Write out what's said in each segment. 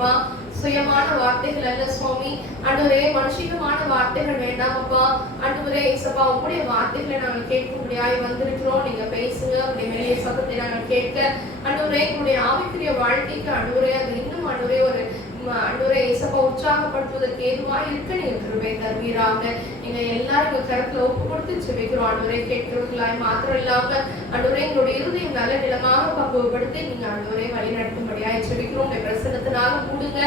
ஏசப்பா. சுயமான வார்த்தைகள் அல்ல சுவாமி ஆண்டவரே, மனுஷிகமான வார்த்தைகள் வேண்டாம் அப்பா. ஆண்டவரே ஏசப்பா, உங்களுடைய வார்த்தைகளை நாங்கள் கேட்கும்படியாய் வந்திருக்கிறோம். நீங்க பேசுங்க, அப்படி மெல்லிய சத்தத்தை நாங்கள் கேட்க ஆண்டவரே, எங்களுடைய ஆவிக்குரிய வாழ்க்கைக்கு ஆண்டவரே அது இன்னும் ஆண்டவரே ஒரு ஆண்டவரே ஏசப்பா உற்சாகப்படுத்துவதற்கு ஏதுவாக இருக்க நீங்க கிருபை தருவீராக. எங்க எல்லாரும் எங்க கருத்துல ஒப்பு கொடுத்து செபிக்கிறோம் ஆண்டவரே. கேட்கிறவர்களாய் மாத்திரம் இல்லாம ஆண்டவரே எங்களுடைய இருதயம் நல்ல நிலமாக பக்குவப்படுத்தி நீங்க ஆண்டவரே வழி நடத்தும்படியாய் செபிக்கிறோம். உங்களுடைய பிரசன்னத்தினால மூடுங்க,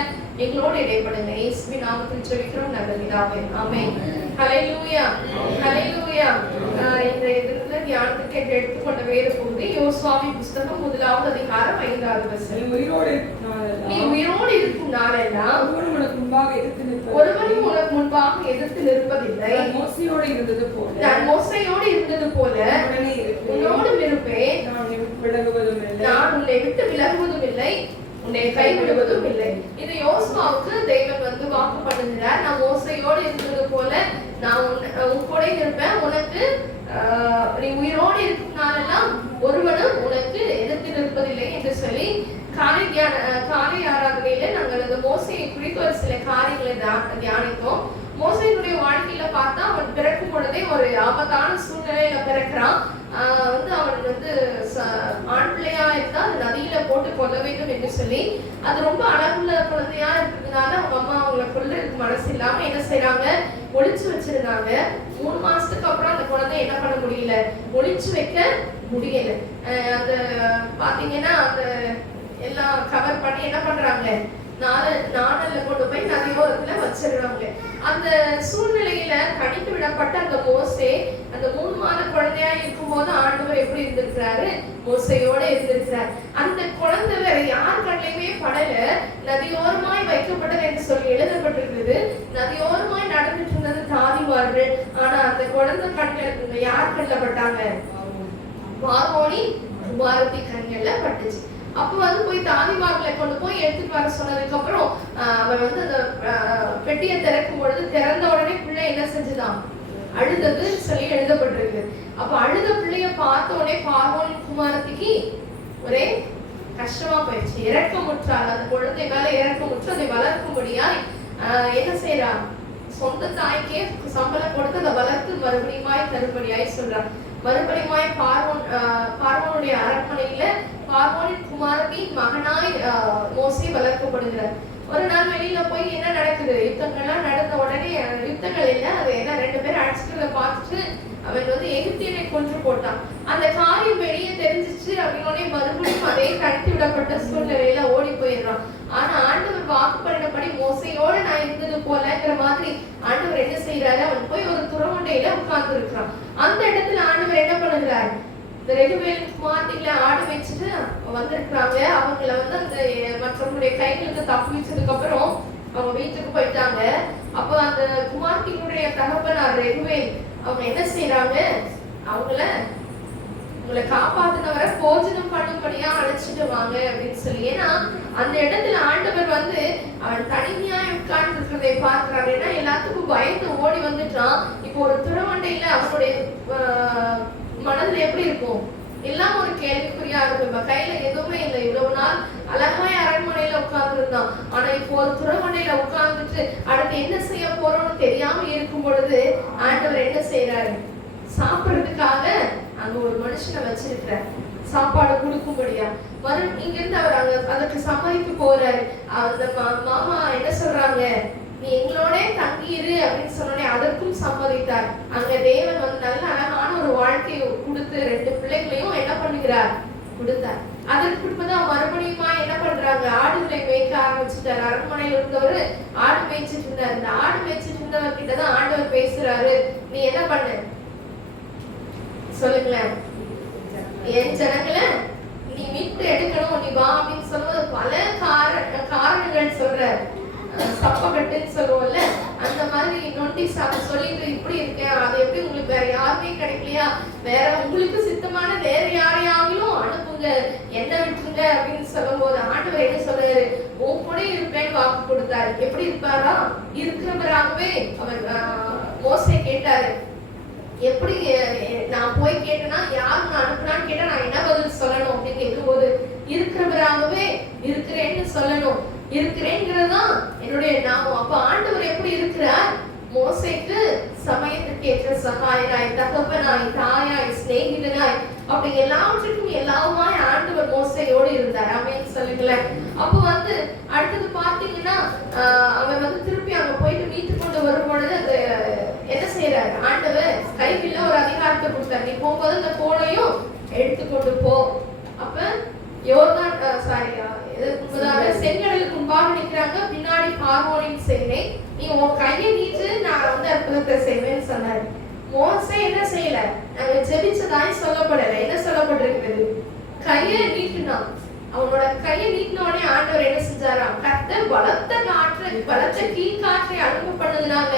எங்களோடு இடைப்படுங்க. இயேசுவின் நாமத்தில் செபிக்கிறோம் நல்ல பிதாவே, ஆமென். ஹல்லேலூயா, ஹல்லேலூயா. இந்த இடத்துல தியானத்துக்கு எடுத்துக்கொண்ட வேத பகுதி யோசுவாவின் புஸ்தகம் 1ஆவது அதிகாரம் 5வது வசனம். நீ உயிரோடு இருக்கும் நாளெல்லாம் ஒருவனும் உனக்கு முன்பாக எதிர்த்து நிற்பதில்லை. நான் மோசையோடு இருந்தது போல உன்னோடும் இருப்பேன். நான் உன்னை விட்டு விலகுவதும் இல்லை, உன்னை கைவிடுவதும் இல்லை. இது யோசுவாவுக்கு தேவன் வந்து வாக்கு பண்ணுகிறார். நான் மோசையோடு இருந்தது போல நான் உன் கூட இருப்பேன். உனக்கு நீ உயிரோடு இருக்கும் நாளெல்லாம் ஒருவனும் உனக்கு எதிர்த்து நிற்பதில்லை என்று சொல்லி காலை ஆராதனையில நாங்கள் அந்த மோசையை குறித்து ஒரு சில காரியங்களை தியானித்தோம். மோசையினுடைய வாழ்க்கையில பார்த்தா அவன் பிறக்கும் பொழுதே ஒரு ஆபத்தான சூழ்நிலையில பிறக்கிறான். அவன் ஆண் பிள்ளையா இருந்தா நதியில போட்டு கொல்ல வேண்டும் என்று சொல்லி, அது ரொம்ப அழகுள்ள குழந்தையா இருக்கிறதுனால அவங்க அம்மா அவங்களை கொல்றதுக்கு மனசு இல்லாம என்ன செய்யறாங்க, ஒளிச்சு வச்சிருந்தாங்க. 3 மாசத்துக்கு அப்புறம் அந்த குழந்தை என்ன பண்ண முடியல, ஒளிச்சு வைக்க முடியல. அந்த பாத்தீங்கன்னா அந்த எல்லாம் கவர் பண்ணி என்ன பண்றாங்க, நாணல்ல கொண்டு போய் நதியோரத்துல வச்சிருக்காங்க. அந்த சூழ்நிலையில தனித்து விடப்பட்ட அந்த மோசே அந்த 3 மாத குழந்தையா இருக்கும் போது ஆண்டவர் எப்படி இருந்திருக்கிறாரு, மோசையோட இருந்திருக்கிறார். அந்த குழந்தை வேற யார் கண்ணிலுமே படல, நதியோரமாய் வைக்கப்பட்டது என்று சொல்லி எழுதப்பட்டிருக்கிறது. நதியோரமாய் நடந்துட்டு இருந்தது தாதிமார்கள். ஆனா அந்த குழந்தை கண்ணில் யார் கண்ணில் பட்டாங்க, பார்வோனி குமாரத்தி கண்ணில் பட்டுச்சு. அப்ப போய் தாதிமார்களை கொண்டு போய் எடுத்துட்டு வர சொன்னதுக்கு அப்புறம் அவர் அந்த பெட்டியை திறக்கும் பொழுது திறந்த உடனே பிள்ளை என்ன செஞ்சுதான், அழுதது சொல்லி எழுதப்பட்டிருக்கு. அப்ப அழுத பிள்ளைய பார்த்த உடனே பார்வோன் குமாரத்திக்கு ஒரே கஷ்டமா போயிடுச்சு. இறக்கமுற்றால் அந்த குழந்தை மேல இறக்கமுற்று அதை வளர்க்கும்படியாய் என்ன செய்யறா, சொந்த தாய்க்கே சம்பளம் கொடுத்து அதை வளர்த்து மறுபடியுமாய் தரும்படியாய் சொல்றான். மறுபடியுமாய் பார்வோனுடைய அரண்மனையில பார்வோனின் குமாரத்தி மகனாய் மோசே வளர்க்கப்படுகிறார். ஒரு நாள் வெளியில போய் என்ன நடக்குது, யுத்தங்கள்லாம் நடந்த உடனே யுத்தங்கள் இல்லை, அது என்ன 2 பேர் அடிச்சுக்கிறத பார்த்துட்டு அவன் எகிப்தியனை கொன்று போட்டான். அந்த காரியம் வெளியே தெரிஞ்சிச்சு அப்படின்னே மறுபடியும் அதே கடத்தி விடப்பட்ட சூழ்நிலையில ஓடி போயிடுறான். ஆனா ஆண்டவர் வாக்கு பண்ணினபடி மோசையோட நான் இருந்தது போலங்கிற மாதிரி ஆண்டவர் என்ன செய்யறாரு, அவன் போய் ஒரு துறவண்டையில உட்கார்ந்து இருக்கிறான். அந்த இடத்துல ஆண்டவர் என்ன பண்ணுகிறார், இந்த ரெகுவேல் குமார்த்திகளை ஆடு வச்சுட்டு வந்திருக்கிறாங்க. அவங்கள அந்த மற்றவங்களுடைய கைகளுக்கு தப்பு வச்சதுக்கு அப்புறம் அவங்க வீட்டுக்கு போயிட்டாங்க. அப்ப அந்த குமார்த்திகளுடைய தகப்பனார் ரெகுவேல் அவங்க என்ன செய்யறாங்க, உங்களை காப்பாத்தினவரை போஜனம் பண்ணும்படியா அழைச்சிட்டு வாங்க அப்படின்னு சொல்லி. ஏன்னா அந்த இடத்துல ஆண்டவர் அவன் தனிமையா உட்கார்ந்து இருக்கிறதை பார்க்கிறாங்க. ஏன்னா எல்லாத்துக்கும் பயந்து ஓடி வந்துட்டான். இப்போ ஒரு துறவண்டையில அவனுடைய மனதுல எப்படி இருக்கும், எல்லாம் ஒரு கேள்விக்குறியா இருக்கும். கையில எதுவுமே இல்லை. இவ்வளவு நாள் அழகாய் அரண்மனையில உட்கார்ந்து இருந்தான். ஆனா இப்போ ஒரு துறவண்டையில உட்கார்ந்துட்டு அடுத்து என்ன செய்ய போறோம்னு தெரியாம இருக்கும் பொழுது ஆண்டவர் என்ன செய்யறாரு, சாப்பிடுறதுக்காக அங்க ஒரு மனுஷனை வச்சிருக்கிறார், சாப்பாடு கொடுக்கும்படியா. இங்க இருந்து அவர் அதுக்கு சம்மதிக்கு போறாரு. அந்த மாமா என்ன சொல்றாங்க, நீ எங்களோட தங்கியிரு அப்படின்னு சொன்னோடனே அதற்கும் சம்மதித்தார். அங்க தேவன் நல்ல அழகான ஒரு வாழ்க்கையை கொடுத்து 2 பிள்ளைகளையும் என்ன பண்ணுகிறார், கொடுத்தார். அதற்கு கொடுப்பதான் மறுபடியுமா என்ன பண்றாங்க, ஆடுகளை மேய்க்க ஆரம்பிச்சுட்டார். அரண்மனையில் இருந்தவர் ஆடு மேய்ச்சிட்டு இருந்தார். இந்த ஆடு மேய்ச்சிட்டு இருந்தவர் கிட்டதான் ஆண்டவர் பேசுறாரு, நீ என்ன பண்ண சொல்லுங்களேன், என் ஜனங்களை நீ மீட்டு எடுக்கணும், நீ வா அப்படின்னு சொல்லுவது பல காரணங்கள் சொல்ற. சப்பகட்டுன்னு சொல்லுவோம்ல, அந்த மாதிரி நோட்டீஸ் அவன் சொல்லிட்டு இப்படி இருக்கேன், அது எப்படி உங்களுக்கு வேற யாருமே கிடைக்கலையா, வேற உங்களுக்கு சித்தமான வேற யாரையாவது அனுப்புங்க, என்ன விட்டுருங்க அப்படின்னு சொல்லும் போது ஆண்டவர் என்ன சொல்றாரு, உன் கூட இருப்பேன்னு வாக்கு கொடுத்தாரு. எப்படி இருப்பாரா, இருக்கிறவராகவே அவர் மோசே கேட்டாரு. எப்படி நான் போய் கேட்டேன்னா யாரு நான் அனுப்புனான்னு கேட்டா நான் என்ன பதில் சொல்லணும் அப்படின்னு கேட்கும்போது இருக்கிறவராகவே இருக்கிறேன்னு சொல்லணும். இருக்கிறேங்கிறதுதான் என்னுடைய நாமம். அப்ப ஆண்டவர் எப்படி இருக்கிறார்? மோசேக்கு சமயத்துக்கு ஏற்ற சகாயராய், தகப்பனாய், தாயாய், சிநேகிதனாய், அப்படி எல்லாவற்றுக்கும் எல்லாமாய் ஆண்டவர் மோசையோடு இருந்தார். ஆமென் சொல்லுங்களேன். அப்போ அடுத்தது பாத்தீங்கன்னா அவன் திருப்பி அங்க போயிட்டு மீட்டு கொண்டு வரும் பொழுது அது என்ன செய்யறாரு? ஆண்டவர் கைவில்ல ஒரு அதிகாரத்தை கொடுத்தாரு, நீ போகும்போது அந்த கோலையும் எடுத்துக்கொண்டு போ. அப்ப யோர்தான் செங்கடலுக்கு முன்பாக நிற்கிறாங்க, பின்னாடி பார்வோனின் சேனை, நீ உன் கையை நீட்டு, நான் அற்புதத்தை செய்வேன்னு சொன்னாரு. மோசே என்ன செய்யல? நாங்க ஜெபிச்சதாய் சொல்லப்படல. என்ன சொல்லப்பட்டிருக்கிறது? கையை நீட்டினான். அவனோட கையை நீட்டினோடனே ஆண்டவர் என்ன செஞ்சாராம்? கர்த்தர் பலத்த காற்று, பலத்த கீழ்காற்றை அனுப்ப பண்ணதுனால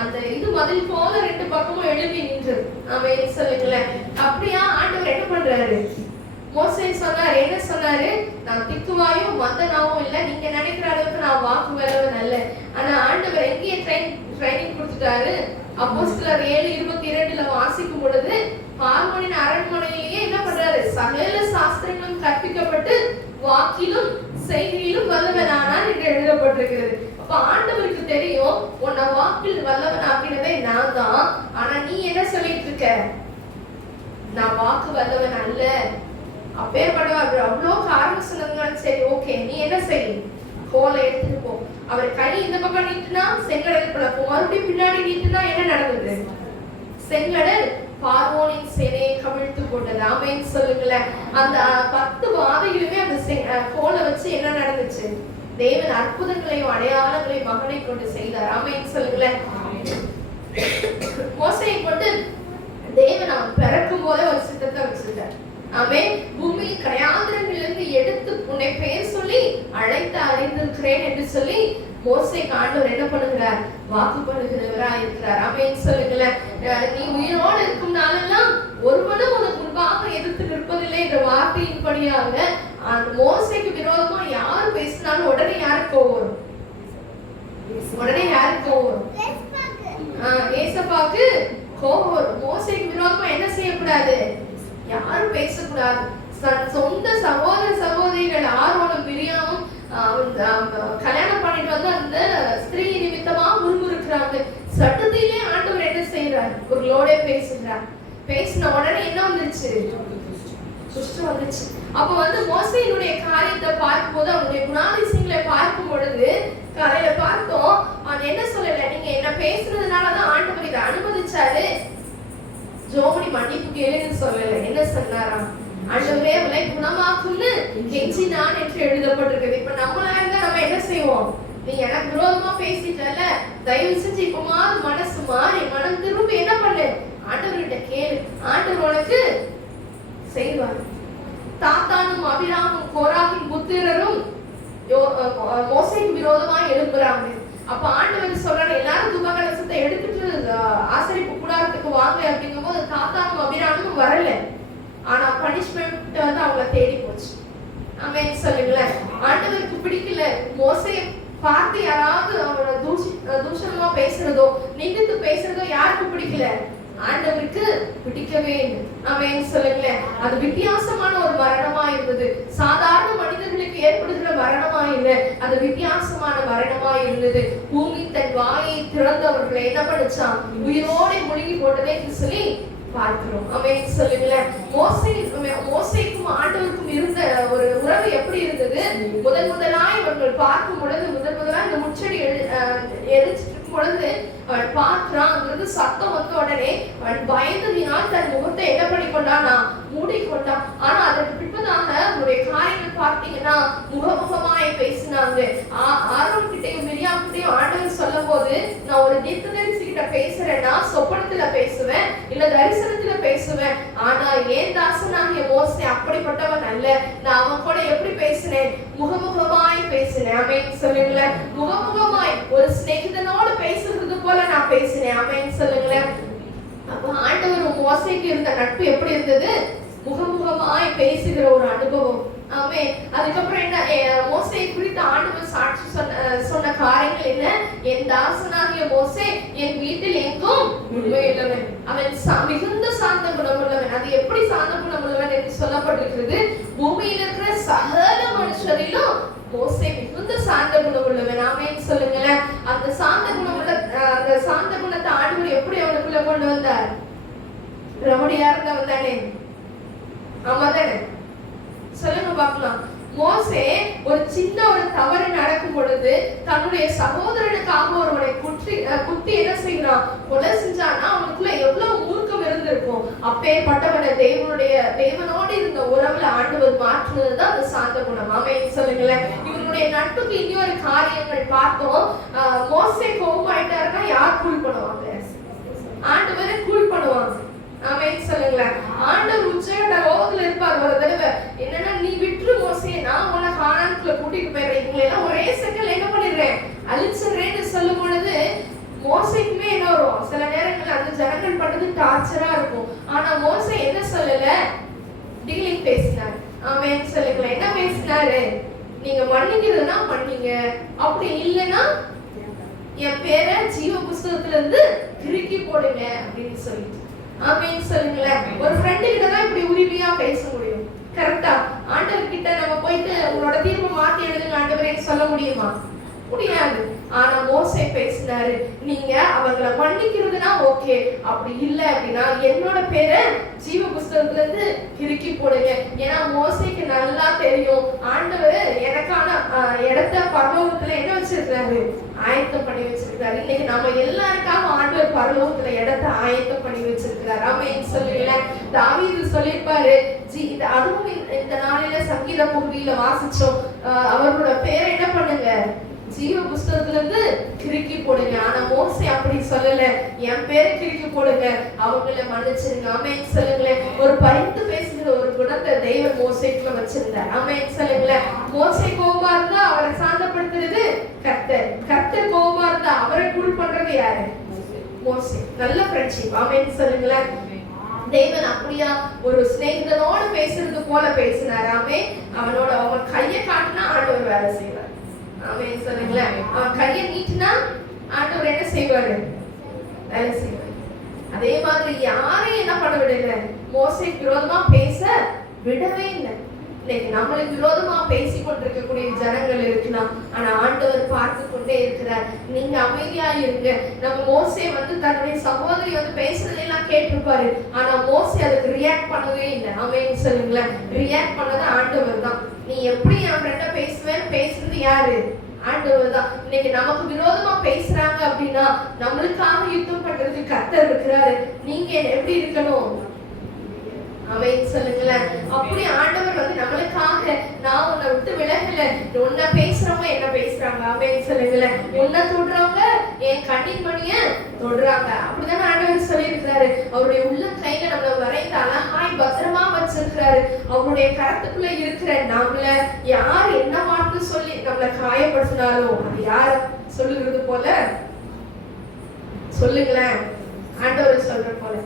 அந்த இது மதில் போல ரெண்டு பக்கமும் எழுப்பி நின்றது. நாம என்ன சொல்லுங்களேன். அப்படியா ஆண்டவர் என்ன பண்றாரு? மோசே சொன்னாரு, என்ன சொன்னாரு? நான் திக்குவாயும் மந்தனாவும் இல்ல, நீங்க நினைக்கிற அளவுக்கு நான் வாக்கு வல்லவன் அல்ல. ஆனா ஆண்டவர் எங்கேயே ட்ரைனிங் கொடுத்துட்டாரு. அப்போஸ்தலர் 7:22 வாசிக்கும் பொழுது பார்வோனின் அரண்மனையிலேயே என்ன பண்றாரு? சகல சாஸ்திரங்களும் கற்பிக்கப்பட்டு வாக்கிலும் செய்தியிலும் வல்லவனானார் என்று எழுதப்பட்டிருக்கிறது. அப்ப ஆண்டவருக்கு தெரியும், உன்னை வாக்கில் வல்லவன் ஆக்கினதே நான் தான். ஆனா நீ என்ன சொல்லிட்டு இருக்க? நான் வாக்கு வல்லவன் அல்ல. அப்பேற்பட்டவர் அவ்வளோ காரணம் சொன்னதுனால சரி ஓகே, நீ என்ன செய்ய? கோலை எடுத்துட்டு போ. அவர் கை இந்த பக்கம் நீட்டுனா செங்கடல் பிளக்கும், மறுபடியும் பின்னாடி நீட்டுனா என்ன நடந்தது? செங்கடல் பார்வோனின் சேனையை கவிழ்த்து கொண்டது. ஆமென் சொல்லுங்களேன். அந்த 10 வாதையிலுமே அந்த கோலை வச்சு என்ன நடந்துச்சு? தேவன் அற்புதங்களையும் அடையாளங்களையும் மகனை கொண்டு செய்தார். ஆமென் சொல்லுங்களேன். மோசையை கொண்டு தேவன் அவன் பிறக்கும் போதே ஒரு சித்தத்தை வச்சிருக்கார். ஆமென். பூமியில் கரையாந்திரங்களிலிருந்து எடுத்து உன்னை பெயர் சொல்லி அழைத்து அறிந்திருக்கிறேன் என்று சொல்லி மோசேக்கு ஆண்டவர் என்ன பண்ணுகிறார்? வாக்கு பண்ணுகிறவரா இருக்கிறார். ஆமென் சொல்லுங்களேன். நீ உயிரோடு இருக்கும் நாளெல்லாம் ஒருவனும் உனக்கு முன்பாக எதிர்த்து நிற்பதில்லை என்ற வார்த்தையின்படியாக அந்த மோசேக்கு விரோதமா யார் பேசினாலும் உடனே யாருக்கு கோவம் வரும்? உடனே யாருக்கு கோவம் வரும்? ஏசப்பாக்கு கோவம் வரும். மோசேக்கு விரோதமா என்ன செய்யக்கூடாது? யாரும் பேசக்கூடாது. சொந்த சகோதர சகோதரிகள் ஆரோனும் மிரியாமும் கல்யாணம் பண்ணிட்டு அந்த ஸ்திரீ நிமித்தமா முறுமுறுக்கிறாங்க. சட்டத்திலே ஆண்டவர் என்ன செய்யறார்? ஒருங்களோட பேசுகிறார். பேசின உடனே என்ன வந்துருச்சு? சுஷ்டம் வந்துச்சு. அப்ப மோசையினுடைய காரியத்தை பார்க்கும் போது, அவனுடைய குணாதிசயங்களை பார்க்கும் பொழுது காலையில பார்த்தோம், அவன் என்ன சொல்லல, நீங்க என்ன பேசுறதுனாலதான் ஆண்டவர் இதை அனுமதிச்சாரு, ஜோமணி மன்னிப்பு கேளுன்னு சொல்லல. என்ன சொன்னாராம்? ஆண்டவரே உங்களை குணமாக்கும்னு கெஞ்சினான் என்று எழுதப்பட்டிருக்கிறது. இப்ப நம்மளா இருந்தா நம்ம என்ன செய்வோம்? நீ எனக்கு விரோதமா பேசிட்டல, தயவு செஞ்சு இப்பமாவது மனசு மாறி மனம் திரும்பி என்ன பண்ணு? ஆண்டவர்கிட்ட கேளு, ஆண்டவர் உனக்கு செய்வார். தாத்தானும் அபிராமும் கோராகின் புத்திரரும் மோசேக்கு விரோதமா எழும்புறாங்க. அப்ப ஆண்டவர் சொல்றாரு, எல்லாரும் துபகலசத்தை எடுத்துட்டு ஆசரிப்பு கூடாரத்துக்கு வாங்க அப்படிங்கும் போது தாத்தானும் அபிராமும் வரல. ஆனா பனிஷ்மெண்ட் அவங்கள தேடி போச்சு. ஆமென் சொல்லுங்களேன். ஆண்டவருக்கு பிடிக்கல. மோசையை பார்த்து யாராவது அவங்களோட தூஷணமா பேசுறதோ நிந்தித்து பேசுறதோ யாருக்கு பிடிக்கல? ஆண்டவருக்கு பிடிக்கவே இல்லை. ஆமென் சொல்லுங்களேன். அது வித்தியாசமான ஒரு மரணமா இருந்தது. சாதாரண மனிதர்களுக்கு ஏற்படுகிற மரணமா இல்லை, அது வித்தியாசமான மரணமா இருந்தது. பூமி தன் வாயை திறந்தவர்களை என்ன பண்ணுச்சான்? உயிரோட முழுகி போட்டதே சொல்லி பார்க்கிறோம். ஆமென் சொல்லுங்களேன். மோசேக்கும் ஆண்டவருக்கும் இருந்த ஒரு உறவு எப்படி இருந்தது? முதலாய் அவர்கள் பார்க்கும் பொழுது, முதலாய் இந்த முச்செடி எரிச்சிட்டு பொழுது அவன் பார்க்கிறான். சத்தம் வந்த உடனே அவன் பயந்ததினால் தன் முகத்தை என்ன பண்ணிக்கொண்டானா? மூடிக்கொண்டான். ஆனா அதற்கு பின்பதாக அவருடைய காரியங்கள் பார்த்தீங்கன்னா முகமுகமாய் பேசினாங்க. ஆரோன் கிட்டையும் மிரியாம் கிட்டையும் ஆண்டவர் சொல்லும் போது, நான் ஒரு தீர்க்கதரிசி கிட்ட பேசுறேன்னா சொப்பனத்துல பேசுவேன், இல்ல தரிசனத்துல பேசுவேன். ஆனா ஏன் தாசனாகிய மோசே அப்படிப்பட்டவன் அல்ல. நான் அவன் கூட எப்படி பேசினேன்? முகமுகமாய் பேசினேன். ஆமென் சொல்லுங்களேன். முகமுகமாய் ஒரு சிநேகிதனோடு பேசுறது போல நான் பேசினேன். ஆமென் சொல்லுங்களேன். அப்ப ஆண்டவர் மோசேக்கு இருந்த நட்பு எப்படி இருந்தது? முகமுகமாய் பேசுகிற ஒரு அனுபவம். ஆமென். அதுக்கப்புறம் என்ன? மோசே குறித்து ஆண்டவர் சாட்சி சொன்ன காரியங்கள் என்ன? என் தாசனாகிய மோசே என் வீட்டில் எங்கும் உண்மையுள்ளவன், அவன் மிகுந்த சாந்த குணமுள்ளவன். அது எப்படி சாந்த குணமுள்ளவன் என்று சொல்லப்பட்டிருக்கிறது? பூமியில் இருக்கிற சகல மனுஷரிலும் மோசே மிகுந்த சாந்த குணம் உள்ளவன். ஆமென் சொல்லுங்களேன். அந்த சாந்த குணத்தை ஆண்டவர் எப்படி அவனுக்குள்ள கொண்டு வந்தார்? ரமணியா இருந்தவன் தானே, ஆமா தானே, சொல்லுங்க பார்க்கலாம். மோசே ஒரு சின்ன ஒரு தவறு நடக்கும் பொழுது தன்னுடைய சகோதரனுக்காக ஒருவனை குத்தி என்ன செய்யறான், கொலை செஞ்சானா அவனுக்குள்ள எவ்வளவு மூர்க்கம் இருந்திருக்கும். அப்பேற்பட்டவனை தேவனோடு இருந்த உறவுல ஆண்டவர் மாற்றுவதுதான் அந்த சாந்த குணம். ஆமென் சொல்லுங்களேன். இவனுடைய நட்புக்கு இன்னொரு காரியங்கள் பார்த்தோம். மோசே கோபமாயிட்டாருன்னா யார் கூல் பண்ணுவாங்க? ஆண்டவரை கூல் பண்ணுவாங்க. ஆமென் சொல்லுங்களேன். ஆண்டவர் உச்சையோட ரோகத்துல இருப்பார். ஒரு தடவை என்னன்னா, நீ விட்டுரு மோசே, நான் உன்னை கானானுக்குள்ள கூட்டிட்டு போயிடுறேன், இவங்களை எல்லாம் ஒரே செகண்ட்ல என்ன பண்ணிடுறேன், அழிச்சிடுறேன்னு சொல்லும் பொழுது மோசைக்குமே என்ன வரும், சில நேரங்கள் அந்த ஜனங்கள் பண்ணது டார்ச்சரா இருக்கும். ஆனா மோசே என்ன சொல்லல, டீலிங் பேசினார். ஆமென் சொல்லுங்களேன். என்ன பேசினாரு? நீங்க மன்னிக்கிறதுனா மன்னிங்க, அப்படி இல்லைன்னா என் பேரை ஜீவ புஸ்தகத்துல இருந்து கிறுக்கி போடுங்க அப்படின்னு சொல்லிட்டு. ஆமென் சொல்லுங்களேன். ஒரு ஃப்ரெண்ட் கிட்ட தான் இப்படி உரிமையா பேச முடியும். கரெக்டா? ஆண்டவர் கிட்ட நம்ம போயிட்டு உங்களோட தீர்ப்பு மாத்தி எழுதுங்க ஆண்டவரே சொல்ல முடியுமா? முடியாது. ஆனா மோசே பேசினாரு, நீங்க அவங்களை மன்னிக்கிறதுனா ஓகே, அப்படி இல்லை அப்படின்னா என்னோட பேரை ஜீவ புஸ்தகத்துல இருந்து கிறுக்கி போடுங்க. ஏன்னா மோசேக்கு நல்லா தெரியும், ஆண்டவர் எனக்கான இடத்த பரலோகத்துல என்ன வச்சிருக்காரு, ஆயத்தம் பண்ணி வச்சிருக்காரு. இன்னைக்கு நம்ம எல்லாருக்காக ஆண்டவர் பரலோகத்துல இடத்தை ஆயத்தம் பண்ணி வச்சிருக்கிறார். ஆமென் சொல்லுங்களேன். தாவீது சொல்லியிருப்பாரு, அதுவும் இந்த நாளில சங்கீத பகுதியில வாசிச்சோம், அவரோட பேரை என்ன பண்ணுங்க, ஜீவ புஸ்தகத்துல இருந்து கிறுக்கி போடுங்க. ஆனா மோசே அப்படி சொல்லல, என் பேரை கிறுக்கி போடுங்க, அவங்கள மன்னிச்சிருங்க. ஆமென் சொல்லுங்களேன். ஒரு பரிந்து பேசுகிற ஒரு குணத்தை தெய்வம் மோசேக்குள்ள வச்சிருந்தார். ஆமென் சொல்லுங்களேன். மோசே கோபமா இருந்தா அவரை சாந்தப்படுத்துறது கர்த்தர், கர்த்தர் கோபமா இருந்தா அவரை கூல் பண்றது யாரு? மோசே. நல்ல ஃப்ரெண்ட்ஷிப். ஆமென் சொல்லுங்களேன். தேவன் அப்படியா ஒரு சிநேகிதனோடு பேசுறது போல பேசினாராமே. அவன் கையை காட்டினா ஆண்டவர் வேலை செய்வார். ஆமென் சொல்லுங்களேன். அவன் கையை நீட்டினா ஆண்டவர் என்ன செய்வாரு, வேலை செய்வார். அதே மாதிரி யாரையும் என்ன பண்ண விடல, மோசேக்கு விரோதமா பேச விடவே இல்லை. இன்னைக்கு நம்மளுக்கு விரோதமா பேசி கொண்டிருக்கக்கூடிய ஜனங்கள் இருக்கலாம், ஆனா ஆண்டவர் பார்த்து கொண்டே இருக்கிறார். நீங்க அமைதியா இருங்க. நம்ம மோசே தன்னுடைய சகோதரி பேசுறதெல்லாம் கேட்டிருப்பாரு, ஆனா மோசே அதுக்கு ரியாக்ட் பண்ணவே இல்லை. ஆமென் சொல்லுங்களேன். ரியாக்ட் பண்ணது ஆண்டவர் தான். நீ எப்படி என் ஃப்ரெண்ட பேசுவேன்னு பேசுறது யாரு? ஆண்டவர் தான். இன்னைக்கு நமக்கு விரோதமா பேசுறாங்க அப்படின்னா நம்மளுக்காக யுத்தம் பண்றது கர்த்தர் இருக்கிறாரு. நீங்க எப்படி இருக்கணும்? ஆமென் சொல்லுங்களேன். அப்படி ஆண்டவர் நம்மளுக்காக, நான் உன்னை விட்டு விலகல, உன்னை பேசுறவங்க என்ன பேசுறாங்க, ஆமென் சொல்லுங்களேன். உன்னை தொடுறவங்க என் கண்ணின் மணிய தொடுறாங்க, அப்படிதான் ஆண்டவர் சொல்லியிருக்கிறாரு. அவருடைய உள்ள கையில நம்மள வரைந்து அழகாய் பத்திரமா வச்சிருக்கிறாரு. அவருடைய கரத்துக்குள்ள இருக்கிற நம்மள யார் என்ன வார்த்தை சொல்லி நம்மளை காயப்படுத்தினாலும் அது யார சொல்லுகிறது போல சொல்லுங்களேன், ஆண்டவர் சொல்ற போல.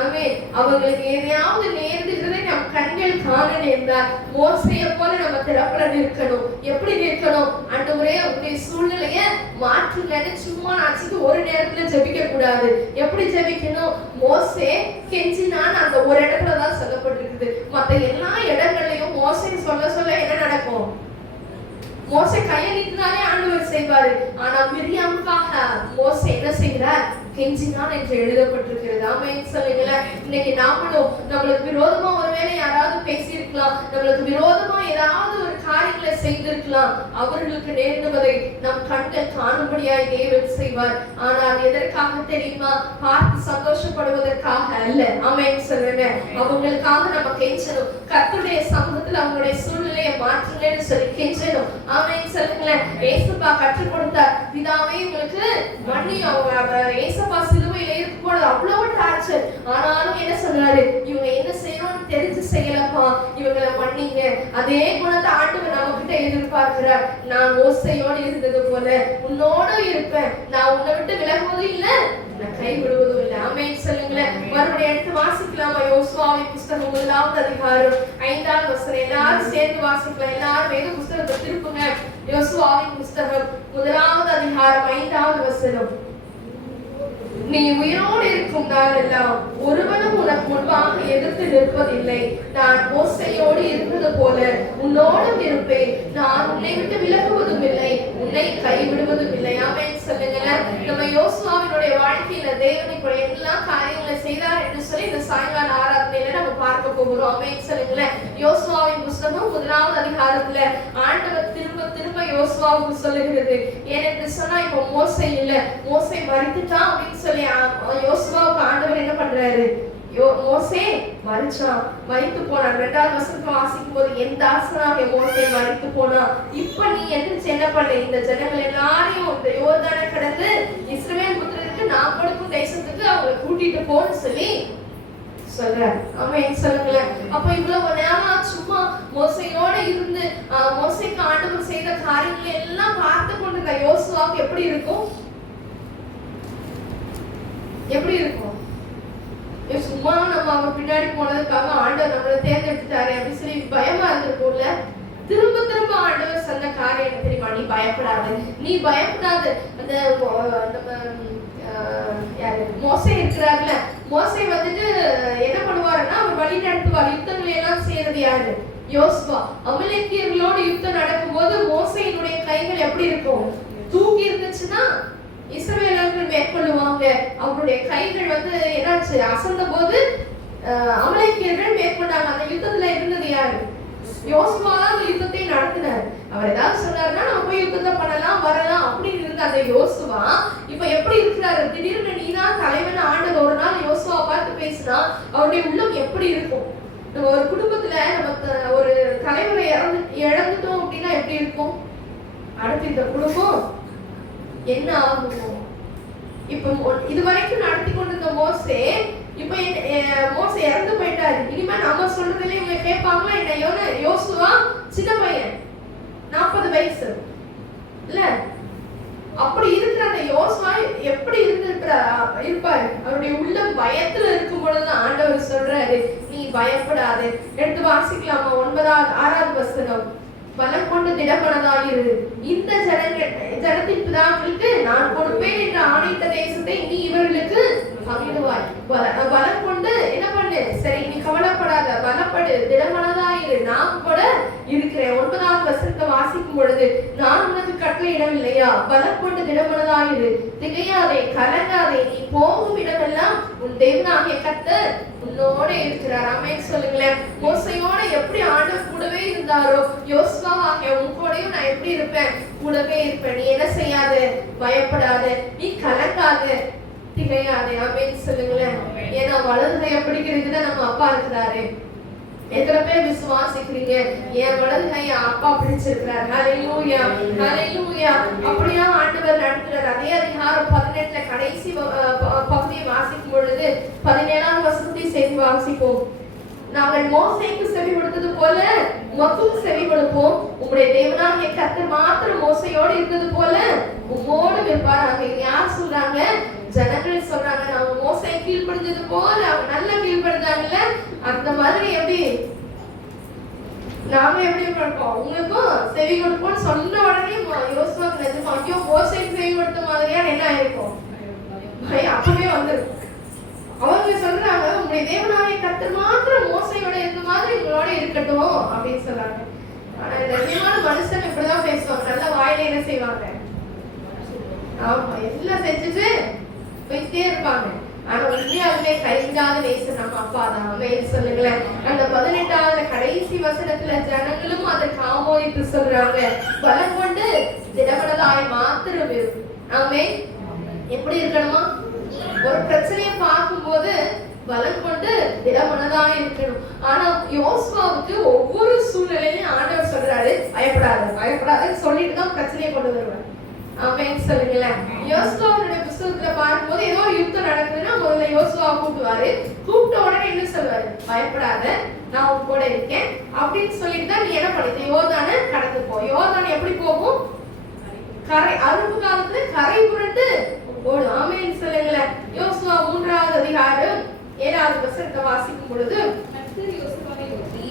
ஆமென். அவங்களுக்கு எதையாவது நேர்ந்துகிறதை நம் கண்கள் காண நேர்ந்தால் மோசையை போல நம்ம திறப்பட நிற்கணும். எப்படி நிற்கணும்? ஆண்டவரே உங்களுடைய சூழ்நிலைய மாற்றுங்கன்னு சும்மா நினைச்சிட்டு ஒரு நேரத்துல ஜெபிக்க கூடாது. எப்படி ஜெபிக்கணும்? மோசே கெஞ்சினான்னு அந்த ஒரு இடத்துலதான் சொல்லப்பட்டிருக்குது. மற்ற எல்லா இடங்கள்லயும் மோசே சொல்ல சொல்ல என்ன நடக்கும்? மோசே கையை நீட்டினாலே ஆண்டவர் செய்வாரு. ஆனா மிரியாமுக்காக மோசே என்ன செய்கிறார்? கெஞ்சினான் என்று எழுதப்பட்டிருக்கிறது. ஆமென் சொல்லுங்களேன். இன்னைக்கு நாமளும் நம்மளுக்கு விரோதமா ஒருவேளை யாராவது பேசியிருக்கலாம், நம்மளுக்கு விரோதமா ஏதாவது ஒரு காரியங்களை செய்திருக்கலாம். அவர்களுக்கு நேர்ந்தவரை நம் கண்கள் காணும்படியாய் தேவன் செய்வார். ஆனால் எதற்காக தெரியுமா? பார்த்து சந்தோஷப்படுவதற்காக அல்ல. ஆமென் சொல்லுங்க. அவங்களுக்காக நம்ம கெஞ்சணும். கர்த்தருடைய சமூகத்துல அவங்களுடைய சூழ்நிலையை மாற்றுங்கன்னு சொல்லி கெஞ்சணும். ஆமென் சொல்லுங்களேன். ஏசப்பா கற்றுக் கொடுத்தார், பிதாவே உங்களுக்கு மன்னியும். ஏசப்பா சிலுவையில இருக்கும்போது அவ்வளவு டார்ச்சர், ஆனாலும் என்ன சொல்றாரு? இவங்க என்ன செய்யணும்னு தெரிஞ்சு செய்யலப்பா, இவங்களை மன்னிங்க. அதே குணத்தை ஆண்டவர் நம்ம கிட்ட எதிர்பார்க்கிறார். நான் மோசையோடு இருந்தது போல உன்னோடு இருப்பேன், நான் உன்னை விட்டு விலகுவதும் இல்லை, நான் கைவிடுவதும் இல்லை. ஆமென் சொல்லுங்களேன். மறுபடியும் எடுத்து வாசிக்கலாமா? யோசுவாவின் புஸ்தகம் 1வது அதிகாரம் 5வது வசனம். எல்லாரும் சேர்ந்து வாசிக்கலாம். எல்லாரும் வேத புஸ்தகத்தை திருப்புங்க. யோசுவாவின் புஸ்தகம் 1வது அதிகாரம் 5வது வசனம். நீ உயிரோடு இருக்கும் நாளெல்லாம் ஒருவனும் உனக்கு முன்பாக எதிர்த்து நிற்பதில்லை. நான் மோசையோடு இருந்தது போல உன்னோடும் இருப்பேன். நான் உன்னை விட்டு விலகுவதும் இல்லை, உன்னை கைவிடுவதும் இல்லை. ஆமென் சொல்லுங்களேன். நம்ம யோசுவாவினுடைய வாழ்க்கையில தேவன் இப்ப எல்லா காரியங்களை செய்தார் என்று சொல்லி இந்த சாயங்கால ஆராதனையில நம்ம பார்க்க போகிறோம். ஆமென் சொல்லுங்களேன். யோசுவாவின் புத்தகம் 1வது அதிகாரத்துல ஆண்டவர் திரும்ப திரும்ப யோசுவாவுக்கு சொல்லுகிறது. ஏனென்று சொன்னா இப்ப மோசே இல்ல, மோசே மரித்துட்டான் அப்படின்னு சொல்லி யோசுவாவுக்கு ஆண்டவர் என்ன பண்றாரு? மோசே மரிச்சான், மரித்து போனான். 2வது வசனத்தை வாசிக்கும் போது என் தாசனாகிய மோசே மரித்து போனான். இப்ப நீ எந்திரிச்சு என்ன பண்ண? இந்த ஜனங்கள் எல்லாரையும் இந்த யோர்தானை கடந்து இஸ்ரவேல் புத்திரருக்கு நான் கொடுக்கும் தேசத்துக்கு அவங்க கூட்டிட்டு போன்னு சொல்லி சொல்றாரு. ஆமென் சொல்லுங்களேன். அப்ப இவ்வளவு நேரம் சும்மா மோசையோட இருந்து மோசைக்கு ஆண்டவர் செய்த காரியங்களை எல்லாம் பார்த்து கொண்டிருக்க யோசுவாவுக்கு எப்படி இருக்கும்? எப்படி இருக்கும்? சும்மா நம்ம அவர் பின்னாடி போனதுக்காக ஆண்டவர் நம்மளை தேர்ந்தெடுத்துட்டாரு அப்படின்னு சொல்லி பயமா இருந்திருக்கும்ல. திரும்ப திரும்ப ஆண்டவர் சொன்ன காரியம் தெரியுமா? நீ பயப்படாத, நீ பயப்படாத. அந்த யாரு மோசே இருக்கிறாருல, மோசே வந்துட்டு என்ன பண்ணுவாருன்னா அவர் வழி நடத்துவார். யுத்தங்களை எல்லாம் செய்யறது யாரு? யோசுவா. அமலேக்கியர்களோடு யுத்தம் நடக்கும் போது மோசையினுடைய கைகள் எப்படி இருக்கும்? தூக்கி இருந்துச்சுன்னா இஸ்ரவேலர்கள் மேற்கொள்ளுவாங்க. அவருடைய கைகள் வந்து என்னாச்சு? அசந்த போது அமலேக்கியர்கள் மேற்கொண்டாங்க. அந்த யுத்தத்துல இருந்தது யாரு? யோசுவா தான் யுத்தத்தை நடத்தினார். அவர் ஏதாவது சொன்னாருன்னா நம்ம போய் யுத்தத்தை பண்ணலாம் வரலாம் அப்படின்னு இருந்த அந்த யோசுவா இப்ப எப்படி இருக்கிறாரு? திடீர்னு நீதான் தலைவன் ஆண்டது ஒரு நாள் யோசுவா பார்த்து பேசினா அவருடைய உள்ளம் எப்படி இருக்கும்? நம்ம ஒரு குடும்பத்துல நம்ம ஒரு தலைவரை இழந்துட்டோம் அப்படின்னா எப்படி இருக்கும்? அடுத்து இந்த குடும்பம் என்ன ஆகும்? இப்ப இதுவரைக்கும் நடத்தி கொண்டிருந்த மோசே இப்ப மோசே இறந்து போயிட்டாரு. இனிமே நம்ம சொல்றதுல இவங்க கேட்பாங்களா என்ன? யோசுவா சின்ன பையன், 40 வயசு இல்ல. அப்படி இருக்கிற அந்த யோசுவா எப்படி இருப்பாரு? அவருடைய உள்ளம் பயத்துல இருக்கும் பொழுது ஆண்டவர் சொல்றாரு நீ பயப்படாது. எடுத்து வாசிக்கலாமா? 6வது வசனம். பலம் கொண்டு திடமனதாயிரு. இந்த ஜனத்தின் பிதாக்களுக்கு நான் கொடுப்பேன் என்று ஆணைத்த தேசத்தை நீ இவர்களுக்கு பகிர்வாய். பலம் கொண்டு என்ன பண்ணு? சரி நீ கவலைப்படாத, பலப்படு, திடமனதாயிரு, நான் கூட இருக்கிறேன். 9வது வசனத்தை வாசிக்கும் பொழுது நான் உனக்கு கட்டளையிடவில்லையா? பலம் கொண்டு திடமனதாயிரு, திகையாதே, கலங்காதே, நீ போகும் இடமெல்லாம் உன் தேவனாகிய கர்த்தர் உன்னோட இருக்கிறார். ஆமென் சொல்லுங்களேன். மோசையோட எப்படி ஆண்டவர் கூடவே இருந்தாரோ யோசுவாவாகிய உன் கூடயும் நான் எப்படி இருப்பேன்? கூடவே இருப்பேன். நீ என்ன செய்யாத? பயப்படாத, நீ கலங்காத, திகையாதே. ஆமென் சொல்லுங்களேன். ஏன்னா வலதுகைய பிடிக்கிறதுக்கு தான் நம்ம அப்பா இருக்கிறாரு. எத்தனை பேர் விசுவாசிக்கிறீங்க? என் வலதுகைய அப்பா பிடிச்சிருக்கிறார். ஹல்லேலூயா, ஹல்லேலூயா. அப்படியே ஆண்டவர் நடத்துறார். அதே அதிகாரம் 18 கடைசி பகுதியை வாசிக்கும் பொழுது 17வது வசனத்தை சேர்த்து வாசிப்போம். நாங்கள் மோசேக்கு செவி கொடுத்தது போல உமக்கும் செவி கொடுப்போம். உம்முடைய தேவனாகிய கர்த்தர் மாத்திரம் மோசையோடு இருந்தது போல உம்மோடு இருப்பாராக. யார் சொல்றாங்க? ஜனங்கள் சொல்றாங்க. நாம மோசை கீழ்படிஞ்சது போல அவங்க நல்லா கீழ்படிஞ்சாங்கல்ல, அந்த மாதிரி எப்படி நாம எப்படி இருக்கோம்? உங்களுக்கும் செவி கொடுப்போம்னு சொன்ன உடனே யோசுவாக்கு நிஜமா ஐயோ மோசைக்கு செவி கொடுத்த மாதிரியா என்ன ஆயிருக்கும்? அப்பவே வந்துருக்கும். அவங்க சொல்றாங்க உங்களுடைய தேவனாகிய கர்த்தர் மாத்திரம் மோசையோட இருந்த மாதிரி உங்களோட இருக்கட்டும் அப்படின்னு சொல்றாங்க. ஆனா இந்த நிஜமான மனுஷன் இப்படிதான் பேசுவாங்க. நல்ல வாயில என்ன செய்வாங்க? ஆமா, எல்லாம் செஞ்சுட்டு போயிட்டே இருப்பாங்க. ஆனா உண்மையாலுமே கைஞ்சாத நேசம் நம்ம அப்பா தான். ஆமென் சொல்லுங்களேன். அந்த 18வது கடைசி வசனத்துல ஜனங்களும் அதற்கு ஆமோதித்து சொல்றாங்க பலம் கொண்டு திடமனதாய் மாத்திரம் இருக்கும். ஆமென். எப்படி இருக்கணுமா? ஒரு பிரச்சனையை பார்க்கும்போது பலம் கொண்டு திடமனதாய் இருக்கணும். ஆனா யோசுவாவுக்கு ஒவ்வொரு சூழ்நிலையிலும் ஆண்டவர் சொல்றாரு பயப்படாத, பயப்படாதன்னு சொல்லிட்டு தான் பிரச்சனையை கொண்டு வருவார். ஆமென் சொல்லுங்களேன். யோசுவாவுடைய புத்தகத்துல பார்க்கும்போது ஏதோ ஒரு யுத்தம் நடக்குதுன்னா முதல்ல யோசுவாவை கூப்பிடுவாரு. கூப்பிட்ட உடனே என்ன சொல்வாரு? பயப்படாத, நான் உன் கூட இருக்கேன் அப்படின்னு சொல்லிட்டு தான் நீ என்ன பண்ணிட்ட? யோர்தானை கடந்து போ. யோர்தான் எப்படி போகும்? கரை அறுப்பு காலத்துல கரை புரண்டு போடும். ஆமென் சொல்லுங்களேன். யோசுவா 3வது அதிகாரம் 7வது வசனத்தை வாசிக்கும் பொழுது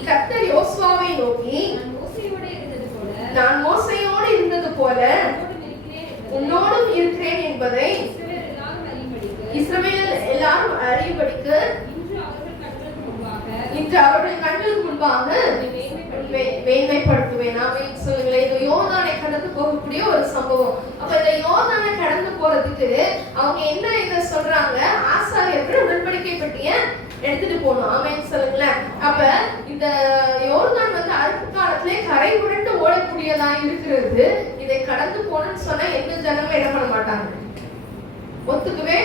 கர்த்தர் யோசுவாவை நோக்கி நான் மோசையோடு இருந்தது போல உன்னோடும் இருக்கிறேன் என்பதை இஸ்ரவேல் எல்லாரும் அறியும்படிக்கு இன்று அவர்கள் கண்களுக்கு முன்பாக மேன்மைப்படுத்துவேன். ஆமென் சொல்லுங்களேன். இது யோர்தானை கடந்து போகக்கூடிய ஒரு சம்பவம். அப்ப இந்த யோர்தானை கடந்து போறதுக்கு அவங்க என்ன இத சொல்றாங்க, ஆசாரியர்கள் உடன்படிக்கை பெட்டிய எடுத்துட்டு போகணும். ஆமென் சொல்லுங்களேன். அப்ப இந்த யோர்தான் வந்து அறுப்பு காலத்திலே கரை புரண்டு ஓடக்கூடியதா இருக்கிறது. இதை கடந்து போனன்னு சொன்னா எந்த ஜனங்களும் என்ன பண்ண மாட்டாங்க, ஒத்துக்கவே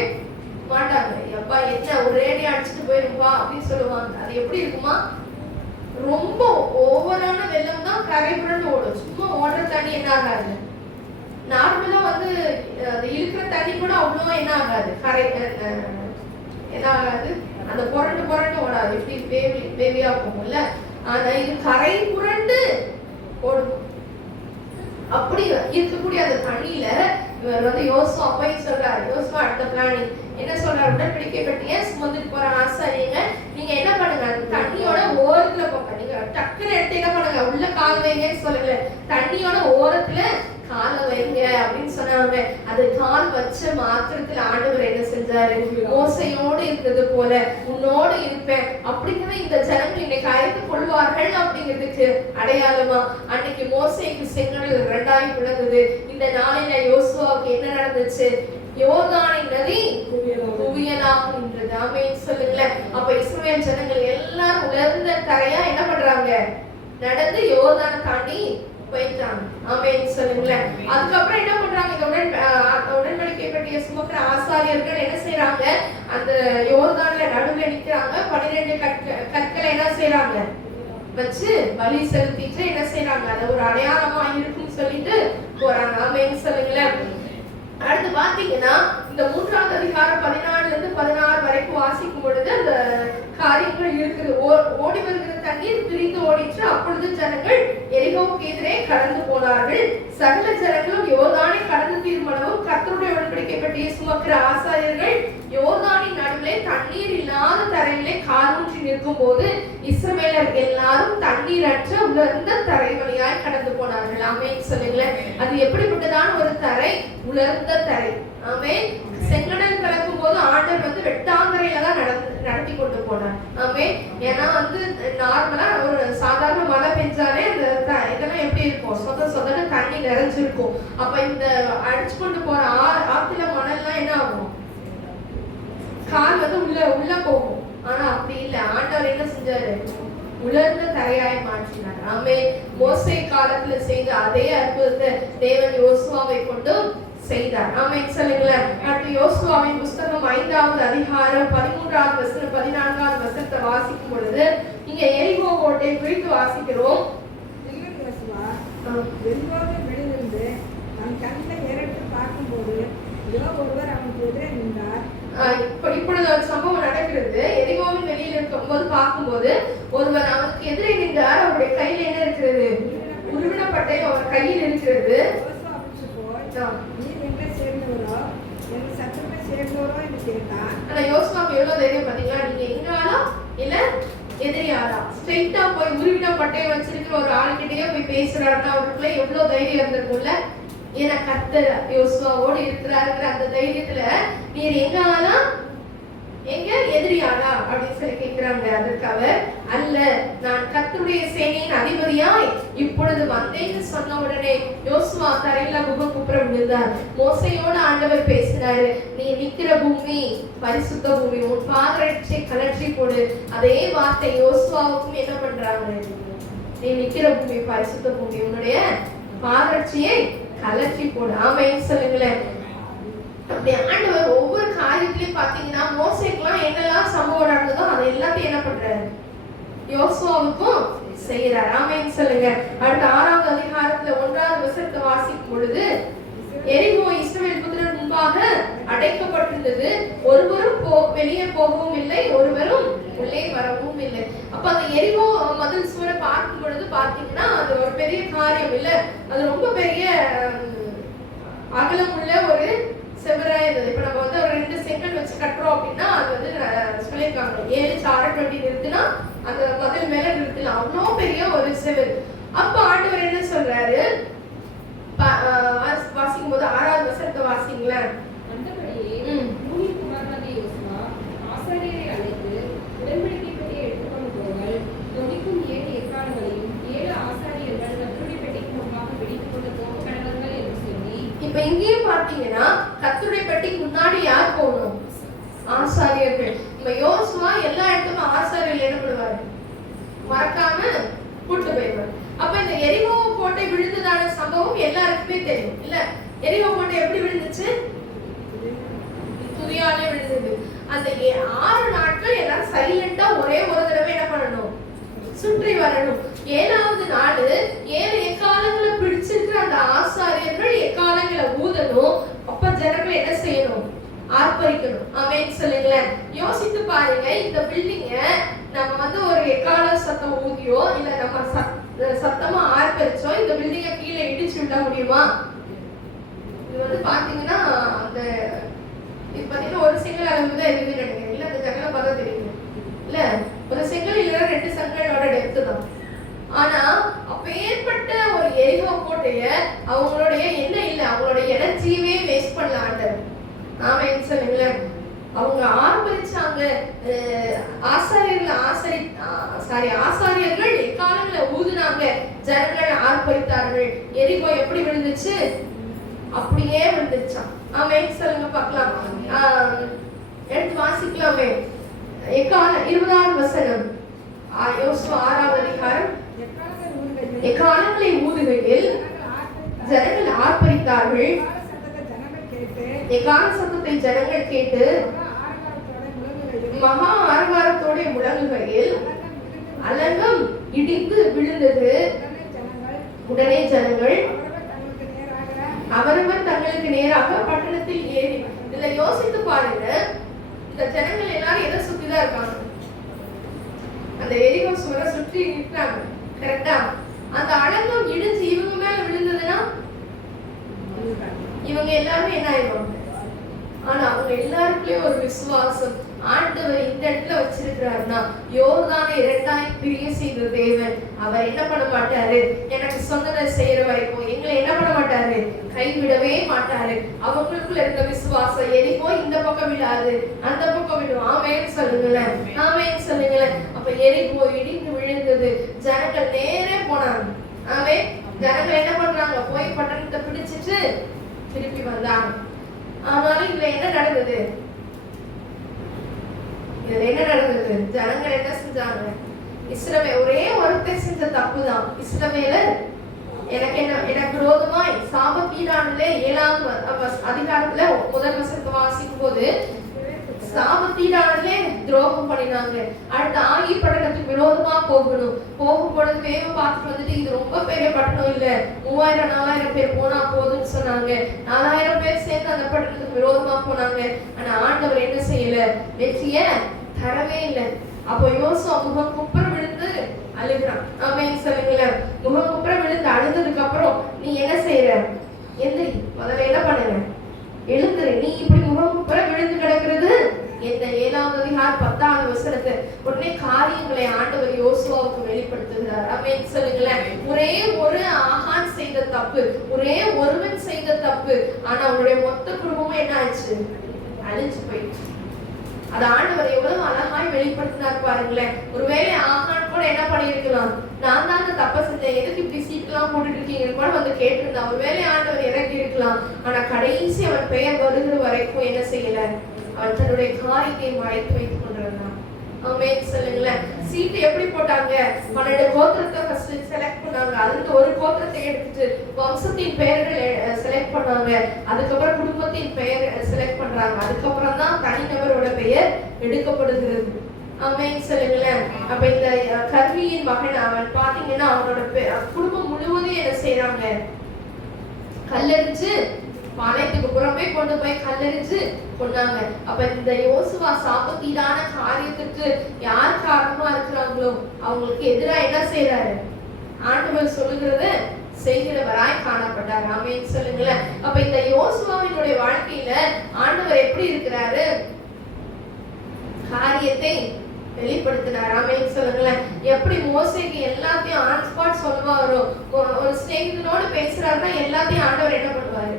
மாட்டாங்க. அப்பா என்ன ஒரேடி அடிச்சுட்டு போயிருப்பா அப்படின்னு சொல்லுவாங்க. அது எப்படி இருக்குமா, ரொம்ப ஓவரான வெள்ளம் தான் கரை புரண்டு ஓடும். சும்மா ஓடுற தண்ணி என்ன ஆகாது, நார்மலா வந்து இருக்கிற தண்ணி கூட அவ்வளோ என்ன ஆகாது, கரை என்ன ஆகாது, அந்த புரண்டு புரண்டு ஓடாது. இப்படி வேவியா போகும்ல. ஆனா இது கரை புரண்டு ஓடும். அப்படி இருக்கக்கூடிய அந்த தண்ணியில இவர் வந்து யோசுவா போய் சொல்றாரு. யோசுவா அடுத்த பிளானிங் என்ன சொல்றாரு, உடன்படிக்கை பெட்டியை சுமந்துட்டு போற ஆசாரியங்க நீங்க என்ன பண்ணுங்க, தண்ணியோட ஓரத்துல போங்க. நீங்க டக்குன்னு எடுத்து என்ன பண்ணுங்க, உள்ள கால் வைங்கன்னு சொல்லல, தண்ணியோட ஓரத்துல காலை வைங்க அப்படின்னு சொன்னாங்க. அது கால் வச்ச மாத்திரத்துல ஆண்டவர் என்ன செஞ்சாரு, மோசையோடு இருந்தது போல உன்னோடு இருப்பேன் அப்படிங்கிற இந்த ஜனங்கள் இன்னைக்கு அறிந்து கொள்வார்கள் அப்படிங்கிறதுக்கு அடையாளமா அன்னைக்கு மோசைக்கு செங்கடல் 2ஆய் பிளந்தது. இந்த நாளில யோசுவாவுக்கு என்ன நடந்துச்சு, யோர்தானின் நதி குவியலாக நின்றது. ஆமென் சொல்லுங்களேன். அப்ப இஸ்ரவேல் ஜனங்கள் எல்லாரும் உலர்ந்த தரையா என்ன பண்றாங்க, நடந்து யோர்தானை தாண்டி போயிட்டாங்க. ஆமென் சொல்லுங்களேன். அதுக்கப்புறம் என்ன பண்றாங்க, இந்த உடன்படிக்கை பெட்டியை சுமக்கிற ஆசாரியர்கள் என்ன செய்யறாங்க, அந்த யோர்தான்ல நடுவுல நிக்கிறாங்க. 12 கற்களை என்ன செய்யறாங்க வச்சு பலி செலுத்திட்டு என்ன செய்யறாங்க, அது ஒரு அடையாளமா இருக்குன்னு சொல்லிட்டு போறாங்க. ஆமென் சொல்லுங்களேன். அடுத்து பாத்தீங்கன்னா இந்த 3ஆவது அதிகாரம் 14 இருந்து 16 வரைக்கும் வாசிக்கும் பொழுது அந்த காரியங்கள் இருக்குது. ஓடி வருகிற தண்ணீர் பிரிந்து ஓடிச்சு. அப்பொழுது ஜனங்கள் எரிகோவுக்கு எதிரே கடந்து போனார்கள். சகல ஜனங்களும் யோர்தானை கடந்து தீர்மானமும் கர்த்தருடைய உடன்படிக்கை பெட்டியை சுமக்கிற ஆசாரியர்கள் யோர்தானின் நடுவிலே தண்ணீர் இல்லாத தரையிலே காலூன்றி நிற்கும் போது இஸ்ரவேலர் எல்லாரும் தண்ணீரற்ற உலர்ந்த தரை வழியாய் கடந்து போனார்கள். ஆமென் சொல்லுங்களேன். அது எப்படிப்பட்டதான ஒரு தரை, உலர்ந்த தரை. ஆமென். செங்கடல் கலக்கும் போது ஆண்டவர் வந்து வெட்டாங்கரையில தான் நடத்தி கொண்டு போனார். ஆமென். ஏன்னா வந்து நார்மலா ஒரு சாதாரண மழை பெஞ்சாலே அந்த இதெல்லாம் எப்படி இருக்கும், சொதன்னு தண்ணி நிறைஞ்சிருக்கும். அப்ப இந்த அடிச்சு கொண்டு போற ஆத்துல மணல்லாம் என்ன ஆகும், கால் வந்து உள்ள போகும். ஆனா அப்படி இல்லை, ஆண்டவர் என்ன செஞ்சாரு, உலர்ந்த தரையாய் மாற்றினார். ஆமென். மோசே காலத்துல செய்த அதே அற்புதத்தை தேவன் யோசுவாவை கொண்டு செய்தார். ஆமென் சொல்லுங்களேன். அடுத்து யோசுவாவின் புத்தகம் 5ஆவது அதிகாரம் 13ஆவது வசனம் 14ஆவது வசனத்தை வாசிக்கும் பொழுது இங்க எரிகோ கோட்டை குறித்து வாசிக்கிறோம். வெளியிலிருந்து அவன் கண்ணை ஏறெடுத்து பார்க்கும்போது ஒருவர் அவனுக்கு எதிரே நின்றார். இப்பொழுது ஒரு சம்பவம் நடக்கிறது. எரிகோவின் வெளியில் இருக்கும்போது பார்க்கும்போது ஒருவர் அவனுக்கு எதிரே நின்றார். அவருடைய கையில என்ன இருக்கிறது, உருவின பட்டை அவர் கையில் இருக்கிறது. யோசுவாவுக்கு எவ்வளவு தைரியம் பாத்தீங்களா, நீங்க எங்க ஆளா இல்ல எதிரி ஆளா, ஸ்ட்ரெயிட்டா போய் உருவின பட்டையை வச்சிருக்கிற ஒரு ஆளுகிட்டயே போய் பேசுறாருன்னா அவருக்குள்ள எவ்வளவு தைரியம் இருந்திருக்கும்ல. ஏன்னா கர்த்தர் யோசுவாவோடு இருக்கிறாருங்கிற அந்த தைரியத்துல நீர் எங்க ஆளா எங்க எதிரியாளா அப்படின்னு சொல்லி கேட்கிறாங்க. அதற்கு அவர் அல்ல, நான் கர்த்தருடைய சேனையின் அதிபதியாய் இப்பொழுது வந்தேன்னு சொன்ன உடனே யோசுவா தரையில முகம் குப்புற விழுந்தார். மோசையோட ஆண்டவர் பேசினாரு, நீ நிக்கிற பூமி பரிசுத்த பூமி, உன் பாதரட்சை கலற்றி போடு. அதே வார்த்தை யோசுவாவுக்கும் என்ன பண்றாங்க, நீ நிக்கிற பூமி பரிசுத்த பூமி, உன்னுடைய பாதரட்சியை கலற்றி போடு. ஆமென் சொல்லுங்களேன். அப்படி ஆண்டவர் ஒவ்வொரு காரியத்திலையும் பாத்தீங்கன்னா மோசேக்கெல்லாம் என்னெல்லாம் சம்பவம் நடந்ததோ அதை எல்லாத்தையும் என்ன பண்றாரு, யோசுவாவுக்கும் செய்யறார். ஆமென் சொல்லுங்க. அடுத்த 6ஆவது அதிகாரத்துல 1ஆவது வசனத்தை வாசிக்கும் பொழுது எரிகோ இஸ்ரவேல் புத்திரர் முன்பாக அடைக்கப்பட்டிருந்தது. ஒருவரும் வெளியே போகவும் இல்லை, ஒருவரும் உள்ளே வரவும் இல்லை. அப்ப அந்த எரிகோ மதில் சுவரை பார்க்கும் பொழுது பாத்தீங்கன்னா அது ஒரு பெரிய காரியம் இல்ல, அது ரொம்ப பெரிய அகலம் உள்ள ஒரு செவரா இருந்தது. இப்ப நம்ம வந்து ஒரு 2 செங்கல் வச்சு கட்டுறோம் அப்படின்னா அது வந்து சொல்லியிருக்காங்க 7 சாரட் அப்படி நிறுத்தினா அந்த மதில் மேல நிறுத்தலாம், அவ்வளோ பெரிய ஒரு செவர். அப்ப ஆண்டவர் என்ன சொல்றாரு, வாசிக்கும் போது 6ஆவது வசனத்தை வாசிங்களேன். அந்தபடியே பூமிக்குமாரனாகிய பாத்தீங்கன்னா கர்த்தருடைய பெட்டிக்கு முன்னாடி யார் போகணும்? ஆசாரியர்கள். நம்ம யோசுவா எல்லா இடத்துக்கும் ஆசாரியர்கள் என்ன பண்ணுவாரு? மறக்காம கூட்டு போயிடுவார். அப்ப இந்த எரிகோ கோட்டை விழுந்ததான சம்பவம் எல்லாருக்குமே தெரியும் இல்ல? எரிகோ கோட்டை எப்படி விழுந்துச்சு? துதியாலே விழுந்தது. அந்த 6 நாட்கள் எல்லாரும் சைலண்டா ஒரே ஒரு தடவை என்ன பண்ணணும்? சுற்றி வரணும். 7வது நாள் 7 எக்காலங்களை பிடிச்சிருக்கிற அந்த ஆசாரியர்கள் எக்காலங்களை ஊதணும். அப்ப ஜனங்கள் என்ன செய்யணும்? ஆர்ப்பரிக்கணும். ஆமென் சொல்லுங்களேன். யோசித்து பாருங்க, இந்த பில்டிங்க நம்ம ஒரு எக்கால சத்தம் ஊதியோ இல்ல நம்ம சத்தமா ஆர்ப்பரிச்சோ இந்த பில்டிங்க கீழே இடிச்சு விட முடியுமா? இது பாத்தீங்கன்னா அந்த இது பாத்தீங்கன்னா ஒரு செங்கல் அளவுதான் இருக்குதுன்னு நினைக்கிறேன். இல்ல அந்த ஜன்னலை பார்த்தா தெரியும் இல்ல? ஒரு செங்கல் இல்லைன்னா 2 செங்கலோட டெப்த் தான். ஆனா அப்பேற்பட்ட ஒரு எரிகோ கோட்டைய அவங்களுடைய என்ன இல்ல, அவங்களுடைய எனர்ஜியவே வேஸ்ட் பண்ணல ஆண்டவர். ஆமென் சொல்லுங்களேன். அவங்க ஆர்ப்பரிச்சாங்க. ஆசாரியர்கள் எக்காலங்களை ஊதுனாங்க, ஜனங்கள் ஆர்ப்பரித்தார்கள். எரிகோ எப்படி விழுந்துச்சு? அப்படியே விழுந்துச்சான். ஆமென் சொல்லுங்க பார்க்கலாம். எடுத்து வாசிக்கலாமே. 20வது வசனம், யோசுவா 6வது அதிகாரம். எக்காலங்களை ஊதுகையில் ஜனங்கள் ஆர்ப்பரித்தார்கள். எக்கால சத்தத்தை ஜனங்கள் கேட்டு மகா ஆரவாரத்தோட முழங்குகையில் அலங்கம் இடித்து விழுந்தது. உடனே ஜனங்கள் அவரவர் தங்களுக்கு நேராக பட்டணத்தில் ஏறி. இதுல யோசித்து பாருங்க, இந்த ஜனங்கள் எல்லாரும் எதை சுத்திதான் இருக்காங்க? அந்த எரிகோ சுவரை சுற்றி நிற்கிறாங்க. கரெக்டா? அந்த அலங்கம் இடிஞ்சு இவங்க மேல விழுந்ததுன்னா இவங்க எல்லாருமே என்ன ஆயிடுவாங்க? ஆனா அவங்க எல்லாருக்குள்ளே ஒரு விசுவாசம். ஆண்டவர் இந்த இடத்துல வச்சிருக்கிறாருன்னா யோர்தானை 2ஆய் பிரிய செய்த தேவன். அவர் என்ன பண்ண மாட்டாரு? எனக்கு சொன்னதை செய்யற வரைக்கும் எங்களை என்ன பண்ண மாட்டாரு? கைவிடவே மாட்டாரு. அவங்களுக்குள்ள இருக்க விசுவாசம் எரிகோ இந்த பக்கம் விழாது, அந்த பக்கம் விழும். ஆமென் சொல்லுங்களேன். ஆமென் சொல்லுங்களேன். அப்ப எரிகோ இடிந்து விழுந்தது. ஜனங்கள் நேரே போனாங்க. ஆமென். ஜனங்கள் என்ன பண்றாங்க? போய் பட்டணத்தை பிடிச்சிட்டு திருப்பி வந்தாங்க. ஆனாலும் இதுல என்ன நடந்தது? ஜனங்கள் என்ன செஞ்சாங்க? இஸ்ரவேல் ஒரே ஒருத்தர் செஞ்ச தப்பு தான். இஸ்ரவேலர் எனக்கு விரோதமாய் சாபத்தீடானே 7வது அதிகாரத்துல முதல் வசனத்தை வாசிக்கும் போது சாபத்தீடானே துரோகம் பண்ணினாங்க. அடுத்த ஆகி பட்டணத்துக்கு விரோதமா போகும் பொழுது வேக பார்த்துட்டு வந்துட்டு இது ரொம்ப பெரிய பட்டணம் இல்ல, 3000-4000 பேர் போனா போதுன்னு சொன்னாங்க. 4000 பேர் சேர்ந்து அந்த பட்டணத்துக்கு விரோதமா போனாங்க. ஆனா ஆண்டவர் என்ன செய்யல? வெற்றிய தரவே இல்லை. அப்போ யோசுவா முகம் குப்புற விழுந்து அழுகிறான். ஆமென் சொல்லுங்களேன். முகம் குப்புற விழுந்து அழுந்ததுக்கு அப்புறம் நீ என்ன செய்யற? எந்திரி, முதல்ல என்ன பண்ணுங்க? எழுந்துரு. நீ இப்படி முகம் குப்புற விழுந்து கிடக்கிறது இந்த 7வது அதிகாரம் 10வது வசனத்தை உடனே காரியங்களை ஆண்டவர் யோசுவாவுக்கு வெளிப்படுத்துகிறார். ஆமென் சொல்லுங்களேன். ஒரே ஒரு ஆகான் செய்த தப்பு, ஒரே ஒருவன் செய்த தப்பு. ஆனா அவனுடைய மொத்த குடும்பமும் என்ன ஆச்சு? அழிஞ்சு போயிடுச்சு. அது ஆண்டவர் எவ்வளவு அழகாய் வெளிப்படுத்தினார் பாருங்களேன். ஒருவேளை ஆகான் கூட என்ன பண்ணிருக்கலாம்? நான் தான் அந்த தப்பை செஞ்சேன், எதுக்கு இப்படி சீட்டெல்லாம் போட்டுட்டு இருக்கீங்கன்னு கூட வந்து கேட்டிருந்தான். ஒருவேளை ஆண்டவர் இறங்கி இருக்கலாம். ஆனா கடைசி அவன் பெயர் வருகிற வரைக்கும் என்ன செய்யல? அவன் தன்னுடைய காரியத்தை மறைத்து வைத்துக் கொண்டிருந்தான். ஆமென் சொல்லுங்களேன். சீட்டு எப்படி போட்டாங்க? 12 கோத்திரத்தை ஃபர்ஸ்ட் செலக்ட் பண்ணாங்க. அதுக்கு ஒரு கோத்திரத்தை எடுத்துட்டு வம்சத்தின் பெயர்கள் செலக்ட் பண்ணாங்க. அதுக்கப்புறம் குடும்பத்தின் பெயர் செலக்ட் பண்றாங்க. அதுக்கப்புறம் தான் தனிநபரோட பெயர் எடுக்கப்படுகிறது. ஆமென் சொல்லுங்களேன். அப்ப இந்த கர்மியின் மகன் அவன் பாத்தீங்கன்னா அவனோட குடும்பம் முழுவதும் என்ன செய்யறாங்க? கல்லெறிஞ்சு பாளையத்துக்கு புறமே கொண்டு போய் கல்லெறிஞ்சு கொண்டாங்க. அப்ப இந்த யோசுவா சாபத்தீடான காரியத்துக்கு யார் காரணமா இருக்கிறாங்களோ அவங்களுக்கு எதிராக என்ன செய்யறாரு? ஆண்டவர் சொல்லுகிறத செய்கிறவராய் காணப்பட்டார். ஆமென் சொல்லுங்களேன். அப்ப இந்த யோசுவாவினுடைய வாழ்க்கையில ஆண்டவர் எப்படி இருக்கிறாரு? காரியத்தை வெளிப்படுத்தினார். ஆமென் சொல்லுங்களேன். எப்படி மோசேக்கு எல்லாத்தையும் ஆன் ஸ்பாட் சொல்லுவாரோ, ஒரு ஸ்நேகிதனோடு பேசுறாருன்னா எல்லாத்தையும் ஆண்டவர் என்ன பண்ணுவாரு?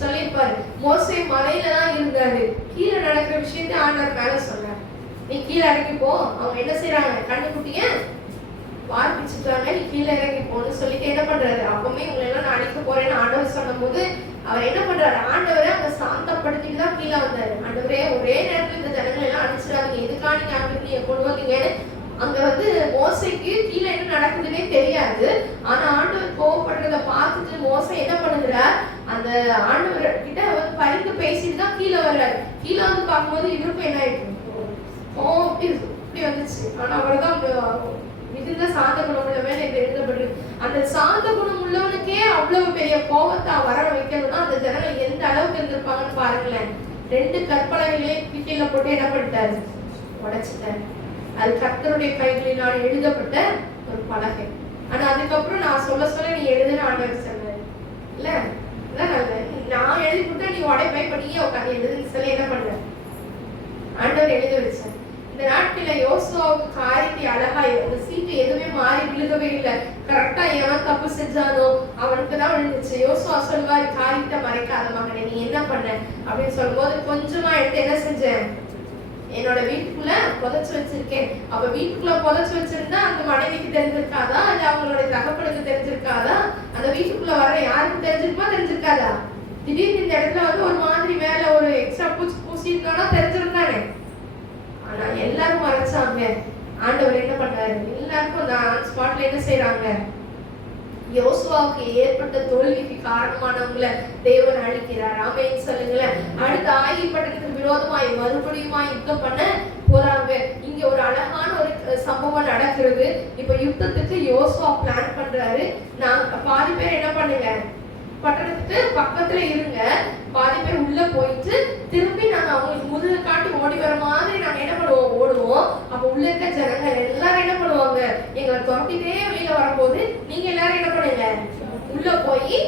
சொல்லிருப்பாரு. மோசே மலையில தான் இருந்தாரு, கீழே நடக்கிற விஷயத்தை ஆண்டவர் மேல சொன்னார். நீ கீழே இறங்கி போ. அவங்க என்ன செய்யறாங்க? கண்ணுக்குட்டிய பார்ப்பிச்சுட்டாங்க, நீ கீழே இறங்கி போன்னு சொல்லிட்டு என்ன பண்றாரு? அப்பவுமே உங்களை எல்லாம் நான் அடிக்க போறேன்னு ஆண்டவர் சொன்ன போது அவர் என்ன பண்றாரு, ஆண்டவரை அங்க சாந்தப்படுத்திட்டு தான் கீழே வந்தாரு. ஆண்டவரே ஒரே நேரத்துல இந்த ஜனங்களை எல்லாம் அடிச்சிடாதீங்க, எதுக்காக நீங்க அங்க கொண்டு வந்தீங்கன்னு. அங்க மோசைக்கு கீழே என்ன நடக்குதுன்னே தெரியாது. ஆனா ஆண்டவர் கோவப்படுறத பார்த்துட்டு மோசை என்ன பண்ணுகிறார், அந்த ஆண்டவர் கிட்ட பரிந்து பேசிட்டு தான் கீழே வர்றாரு. கீழே பார்க்கும்போது இவருக்கும் என்ன ஆயிடுச்சு, இப்படி வந்துச்சு. ஆனா அவர்தான் மிகுந்த சாந்த குணம் உள்ளவன் என்று எழுதப்பட்டிருக்கு. அந்த சாந்த குணம் உள்ளவனுக்கே அவ்வளவு பெரிய கோபத்தை வர வைக்கணும்னா அந்த ஜனங்கள் எந்த அளவுக்கு இருந்திருப்பாங்கன்னு பாருங்களேன். 2 கற்பலகைகளை கீழே போட்டு என்ன பண்ணிட்டாரு, உடைச்சிட்டாரு. அது கர்த்தருடைய கைகளினால் எழுதப்பட்ட ஒரு பலகை. ஆனா அதுக்கப்புறம் நான் சொல்ல நீ எழுதுன ஆண்டவர் சொன்னாரு இல்ல, நான் எழுதி கொடுத்தா நீ உடைப்பை பண்ணியே உட்காந்து எழுதுன்னு சொல்லி என்ன பண்ற, ஆண்டவர் எழுத வச்சார். இந்த நாட்கள்ல யோசுவாவுக்கு காரியத்தை அழகா அந்த சீட்டு எதுவுமே மாறி விழுகவே இல்லை. கரெக்டா எவன் தப்பு செஞ்சானோ அவனுக்கு தான் விழுந்துச்சு. யோசுவா சொல்வாரு, காரியத்தை மறைக்காத மகனே, நீ என்ன பண்ண அப்படின்னு சொல்லும்போது கொஞ்சமா எடுத்து என்ன செஞ்சேன், என்னோட வீட்டுக்குள்ள புதைச்சு வச்சிருக்கேன். அப்ப வீட்டுக்குள்ள புதைச்சு வச்சிருந்தா அந்த மனைவிக்கு தெரிஞ்சிருக்காதா, இல்ல அவங்களுடைய தகப்பனுக்கு தெரிஞ்சிருக்காதா, அந்த வீட்டுக்குள்ள வர யாருக்கு தெரிஞ்சிருக்குமா தெரிஞ்சிருக்காதா? திடீர்னு இந்த இடத்துல ஒரு மாதிரி மேல ஒரு எக்ஸ்ட்ரா பூசிருக்கானா தெரிஞ்சிருக்கானே. ஆனா எல்லாரும் மறைச்சாங்க. ஆண்டவர் என்ன பண்றாரு, எல்லாருக்கும் அந்த ஸ்பாட்ல என்ன செய்யறாங்க, யோசுவாவுக்கு ஏற்பட்ட தோல்விக்கு காரணமானவங்களை தேவன் அழிக்கிறார். ஆமென் சொல்லுங்களேன். அடுத்த ஆயி பட்டணத்துக்கு விரோதமாய் மறுபடியுமா யுத்தம் பண்ண போறாங்க. இங்க ஒரு அழகான ஒரு சம்பவம் நடக்கிறது. இப்ப யுத்தத்துக்கு யோசுவா பிளான் பண்றாரு. நான் பாதி பேர் என்ன பண்ணுங்க, பட்டணத்துக்கு பக்கத்துல இருங்க, பாதி பேர் உள்ள போயிட்டு திரும்பி நாங்க அவங்களுக்கு முதுகு காட்டி ஓடி வர மாதிரி நாங்க என்ன பண்ணுவோம், ஓடுவோம். அப்ப உள்ள இருக்க ஜனங்கள் எல்லாரும் என்ன பண்ணுவாங்க, எங்களை துரத்திட்டே வெளியில வரும்போது நீங்க எல்லாரும் என்ன பண்ணுங்க, உள்ள போய்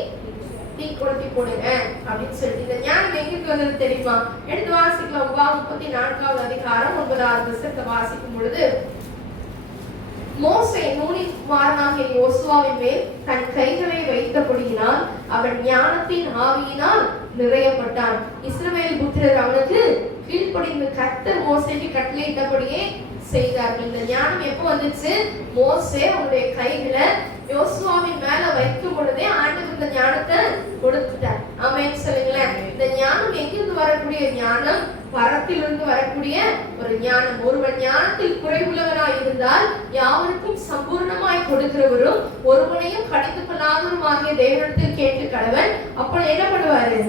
தீ கொளுத்தி போடுங்க அப்படின்னு சொல்லிட்டு. இந்த ஞானம் எங்களுக்கு வந்தது தெரியுமா? எடுத்து வாசிக்கலாம். 34வது அதிகாரம் 9வது வசனத்தை வாசிக்கும் பொழுது, மோசே நூனின் குமாரனாகிய யோசுவாவின் மேல் தன் கைகளை வைத்தபடியினால் அவன் ஞானத்தின் ஆவியினால் நிறையப்பட்டான். இஸ்ரவேல் புத்திரர் அவனுக்கு கீழ்ப்படிந்து கர்த்தர் மோசேக்கு கட்டளையிட்டபடியே செய்தார்கள். இந்த ஞானம் எப்போ வந்துச்சு, மோசே அவனுடைய கைகளை யோசுவாவின் மேல வைக்கும் பொழுதே ஆண்டவர் இந்த ஞானத்தை கொடுத்துட்டார். ஆமென் சொல்லுங்களேன். இந்த ஞானம் எங்கிருந்து வரக்கூடிய ஞானம், பரத்திலிருந்து வரக்கூடிய ஒரு ஞானம். ஒருவன் ஞானத்தில் குறைவுள்ளவனாய் இருந்தால் யாவருக்கும் சம்பூர்ணமாய் கொடுக்கிறவரும் ஒருவனையும் கடிந்து கொள்ளாதவருமாகிய தேவனிடத்தில் கேட்டு கடவன் அப்ப என்ன பண்ணுவாரு,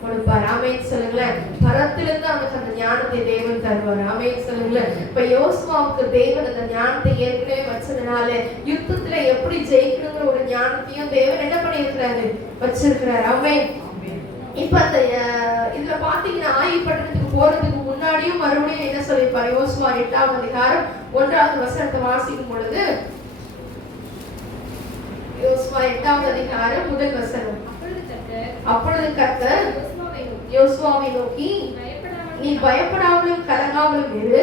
கொடுப்பார். ஆமென் சொல்லுங்களேன். பரத்திலிருந்து அவனுக்கு அந்த ஞானத்தை தேவன் தருவார். ஆமென் சொல்லுங்களேன். இப்ப யோசுவாவுக்கு தேவன் அந்த ஞானத்தை ஏற்கனவே வச்சதுனால யுத்தத்துல எப்படி ஜெயிக்கணுங்கிற ஒரு ஞானத்தையும் தேவன் என்ன பண்ணியிருக்கிறாரு, வச்சிருக்கிறார். ஆமென். இப்ப அந்த இதுல பாத்தீங்கன்னா ஆயி பட்டணத்துக்கு போறதுக்கு முன்னாடியும் மறுபடியும் என்ன சொல்லிருப்பாரு, யோசுவா 8வது அதிகாரம் 1வது வசனத்தை வாசிக்கும் பொழுது, யோசுவா 8வது அதிகாரம் 1 வசனம், அப்பொழுது கர்த்தர் யோசுவாவை நோக்கி, நீ பயப்படாமலும் கலங்காமலும் இரு,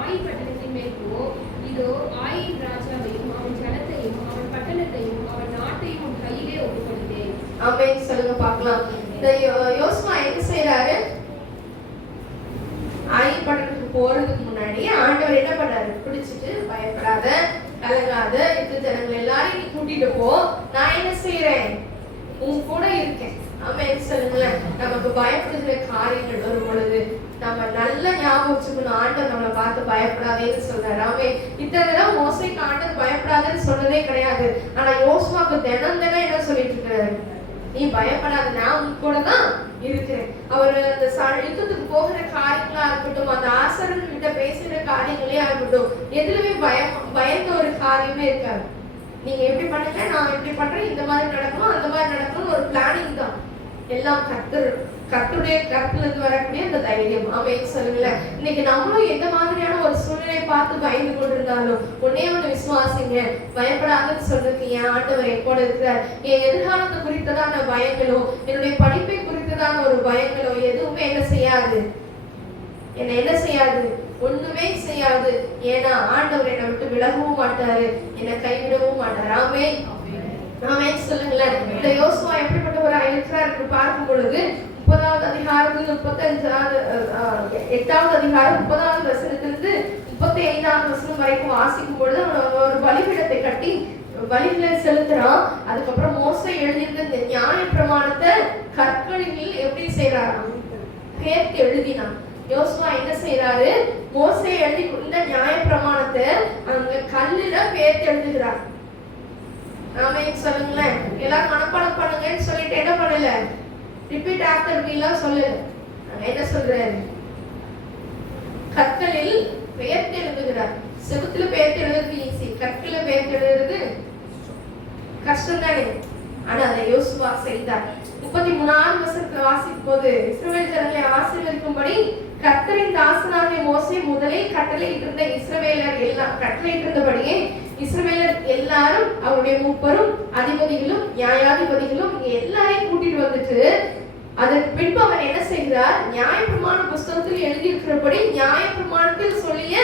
ஆயி பட்டணத்தின் மேல் போ, இதோ ஆயின் ராஜாவையும் அவன் ஜனத்தையும் அவன் பட்டணத்தையும் அவன் நாட்டையும் உன் கையிலே ஒப்புக்கொடுத்தேன். ஆமென் சொல்லுங்க பார்க்கலாம். இந்த யோசுவா என்ன செய்யறாரு, ஆயி பட்டணத்துக்கு போறதுக்கு முன்னாடி ஆண்டவர் என்ன பண்றாரு, பிடிச்சிட்டு பயப்படாத கலங்காத, இந்த ஜனங்கள் எல்லாரும் நீ கூட்டிட்டு போ, நான் என்ன செய்யறேன், உன் கூட இருக்கேன். ஆமென் சொல்லுங்களேன். நமக்கு பயப்படுகிற காரியங்கள் வரும் பொழுது நம்ம நல்ல ஞாபகம் வச்சுக்கணும், ஆண்டவர் நம்மளை பார்த்து பயப்படாதேன்னு சொல்றாரு. ஆமென். இத்தனை மோசைக்கு ஆண்டவர் பயப்படாதேன்னு சொன்னதே கிடையாது. ஆனா யோசுவாக்கு தினம் என்ன சொல்லிட்டு இருக்கிறாரு, நீ பயப்படாத, நான் உன் கூட தான் இருக்கிறேன். அவர் அந்த யுத்தத்துக்கு போகிற காரியங்களா இருக்கட்டும், அந்த ஆசரன் கிட்ட பேசுற காரியங்களே இருக்கட்டும், எதுலயுமே பயந்த ஒரு காரியமே இருக்காது. நீங்க எப்படி பண்ணுங்க, நான் எப்படி பண்றேன், இந்த மாதிரி நடக்கணும் அந்த மாதிரி நடக்கணும், ஒரு பிளானிங் தான். எல்லாம் கர்த்தருடைய கருத்துல இருந்து வரக்கூடிய அந்த தைரியம். ஆமென் சொல்லுங்களேன். இன்னைக்கு நம்மளும் எந்த மாதிரியான ஒரு சூழ்நிலை பார்த்து பயந்து கொண்டிருந்தாலும் ஒன்னே ஒண்ணு விசுவாசிங்க, பயப்படாதுன்னு சொல்றதுக்கு என் ஆண்டவர் எப்போட இருக்கிறார். என் எதிர்காலத்தை குறித்ததான பயங்களோ, என்னுடைய படிப்பை குறித்ததான ஒரு பயங்களோ எதுவுமே என்ன செய்யாது, என்ன செய்யாது, ஒண்ணுமே செய்யாது. ஏன்னா ஆண்டவர் என்னை விட்டு விலகவும் மாட்டாரு, என்னை கைவிடவும் மாட்டாரு. ஆமென். ஆமென் சொல்லுங்களேன். இந்த யோசுவா எப்படிப்பட்டவரா இருக்கிறார் பார்க்கும் பொழுது 30வது அதிகாரத்துல 8வது அதிகாரம் 30வது வசனத்திலிருந்து 35வது வசனம் வரைக்கும் வாசிக்கும் பொழுது ஒரு பலிபீடத்தை கட்டி பலிகளை செலுத்துறான். அதுக்கப்புறம் மோசே எழுதியிருந்த இந்த நியாய பிரமாணத்தை கற்களில் எப்படி செய்யறாராம்? பேர்த்து எழுதினான். யோசுவா என்ன செய்யறாரு? மோசே எழுதி இந்த நியாய பிரமாணத்தை அந்த கல்லுல பேர்த்து எழுதுகிறார். ஆமென் சொல்லுங்களேன். எல்லாரும் மனப்பாடம் பண்ணுங்கன்னு சொல்லிட்டு என்ன பண்ணல? ரிப்பீட் ஆஃப்டர் மீ எல்லாம் சொல்லல. என்ன சொல்றாரு? கற்களில் பெயர்த்து எழுதுகிறார். செவுத்துல பெயர்த்து எழுதுறது ஈஸி, கற்கள பெயர்த்து எழுதுறது கஷ்டம் தானே. ஆனா அதை யோசுவா செய்தார். 33ஆம் வசனத்துல வாசிக்கும் போது இஸ்ரவேல் ஜனங்களை ஆசீர்வதிக்கும்படி கர்த்தரின் தாசனாகிய மோசே முதலில் கட்டளையிட்டிருந்த இஸ்ரவேலர் எல்லாம் கட்டளையிட்டிருந்தபடியே இஸ்ரவேலர் எல்லாரும் அவருடைய மூப்பரும் அதிபதிகளும் நியாயாதிபதிகளும் எல்லாரையும் கூட்டிட்டு வந்துட்டு அதற்கு பின்பு அவன் என்ன செய்கிறார்? நியாயப்பிரமாண புஸ்தகத்தில் எழுதியிருக்கிறபடி நியாயப்பிரமாணத்தில் சொல்லிய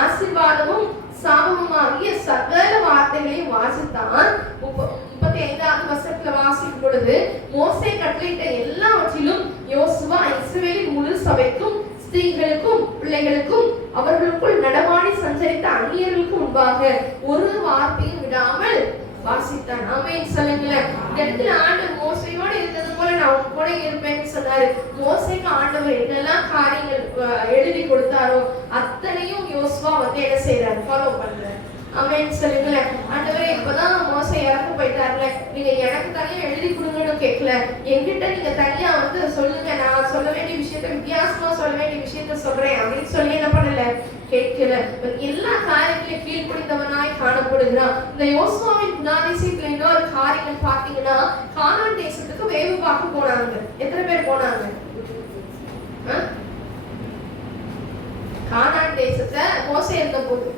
ஆசீர்வாதமும் சாபமுமாகிய சகல வார்த்தைகளையும் வாசித்தான். 35ஆம் வசனத்துல வாசிக்கும் பொழுது மோசே கட்டளையிட்ட எல்லாவற்றிலும் யோசுவா இஸ்ரவேலின் முழு சபைக்கும் ஸ்திரீகளுக்கும் பிள்ளைகளுக்கும் அவர்களுக்குள் நடமாடி சஞ்சரித்த அந்நியர்களுக்கு முன்பாக ஒரு வார்த்தையும் விடாமல் வாசித்தான். ஆமென் சொல்லுங்களேன். இந்த இடத்துல ஆண்டவர் மோசையோட இருந்தது போல நான் கூட இருப்பேன்னு சொன்னாரு. மோசைக்கு ஆண்டவர் என்னெல்லாம் காரியங்கள் எழுதி கொடுத்தாரோ அத்தனையும் யோசுவா வந்து என்ன செய்யறாரு? ஃபாலோ பண்றாரு. ஆமென் சொல்லுங்களேன். ஆண்டவரே இப்பதான் மோசை இறந்து போயிட்டாருல, நீங்க எனக்கு தனியா எழுதி கொடுங்கன்னு கேட்கல, என்கிட்ட நீங்க தனியா வந்து சொல்லுங்க, நான் சொல்ல வேண்டிய விஷயத்த வித்தியாசமா சொல்ல வேண்டிய விஷயத்த சொல்றேன் அப்படின்னு சொல்லி என்ன பண்ணல? கேட்கல. எல்லா காரியங்களையும் கீழ்ப்படிந்தவனாய் காணப்படுகிறான். இந்த யோசுவாவின் குணாதிசயத்துல இன்னொரு காரியங்கள் பாத்தீங்கன்னா, கானான் தேசத்துக்கு வேவு பார்க்க போனாங்க. எத்தனை பேர் போனாங்க? கானான் தேசத்தை மோசே இருந்த போது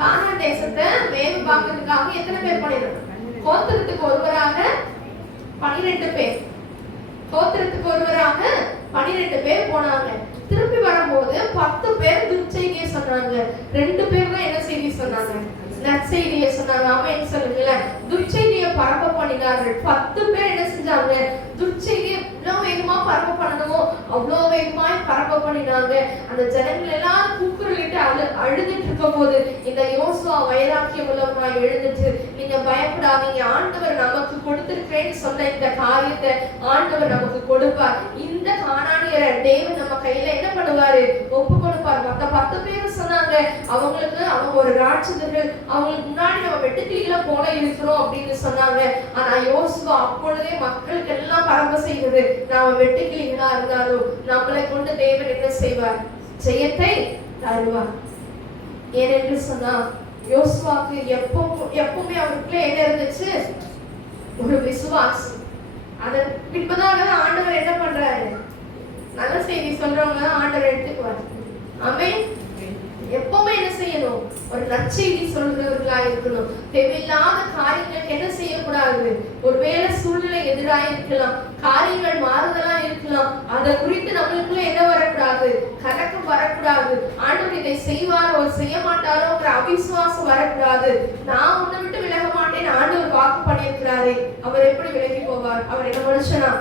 கானான் தேசத்தை வேவு பார்க்கிறதுக்காக எத்தனை பேர் போனாங்க? கோத்திரத்துக்கு ஒருவராக 12 பேர். கோத்திரத்துக்கு ஒருவராக 12 பேர் போனாங்க. திரும்பி வரும்போது 10 பேர் துர்ச்செய்தியை சொன்னாங்க. 2 பேர் தான் என்ன செய்தி சொன்னாங்க? நற்செய்தியை சொன்னாங்க. ஆமென் சொல்லுங்களேன். துர்ச்செய்தியை பரப்ப பண்ணினார்கள். 10 பேர் என்ன செஞ்சாங்க? துர்ச்செய்தியை எவ்வளவு வேகமா பரப்ப பண்ணணுமோ அவ்வளவு வேகமாய் பரப்ப பண்ணினாங்க. அந்த ஜனங்கள் எல்லாம் கூக்குரலிட்டு அழுதுட்டு இருக்கும் போது இந்த யோசுவா வைராக்கியம் உள்ளவனாய் எழுந்துட்டு, நீங்க பயப்படாதீங்க, ஆண்டவர் நமக்கு கொடுத்திருக்கிறேன்னு சொன்ன இந்த காரியத்தை ஆண்டவர் நமக்கு கொடுப்பார். இந்த கானானியர தேவன் நம்ம கையில என்ன பண்ணுவாரு? ஒப்பு கொடுப்பார். மத்த 10 பேர் சொன்னாங்க அவங்களுக்கு அவங்க ஒரு ராட்சதர்கள், அவங்களுக்கு முன்னாடி நம்ம வெட்டுக்கிளிகளை போல இருக்கிறோம் அப்படின்னு சொன்னாங்க. ஆனா யோசுவா அப்பொழுதே மக்களுக்கு எல்லாம் பரம்ப செய்வது, நாம வெட்டுக்கிளிகளா இருந்தாலும் நம்மளை கொண்டு தேவன் என்ன செய்வார்? ஜெயத்தை தருவார். ஏனென்று சொன்னா யோசுவாக்கு எப்பவுமே அவருக்குள்ள என்ன இருந்துச்சு? ஒரு விசுவாசம். அதன் பின்பதாக ஆண்டவர் என்ன பண்றாரு? நல்ல செய்தி சொல்றவங்க ஆண்டவர் எடுத்துக்குவார். ஆமென். எப்பவுமே என்ன செய்யணும்? ஒரு நற்செய்தி சொல்றவர்களா இருக்கணும். தேவையில்லாத காரியங்களுக்கு என்ன செய்யக்கூடாது? ஒருவேளை சூழ்நிலை எதிராக இருக்கலாம், காரியங்கள் மாறுதலா இருக்கலாம், அதை குறித்து நம்மளுக்குள்ள என்ன வரக்கூடாது? கலக்கம் வரக்கூடாது. ஆண்டவர் இதை செய்வாரோ செய்ய மாட்டாரோங்கிற அவிசுவாசம் வரக்கூடாது. நான் உன்னை விட்டு விலக மாட்டேன் ஆண்டவர் வாக்கு பண்ணியிருக்கிறாரே, அவர் எப்படி விலகி போவார்? அவர் என்ன மனுஷனா?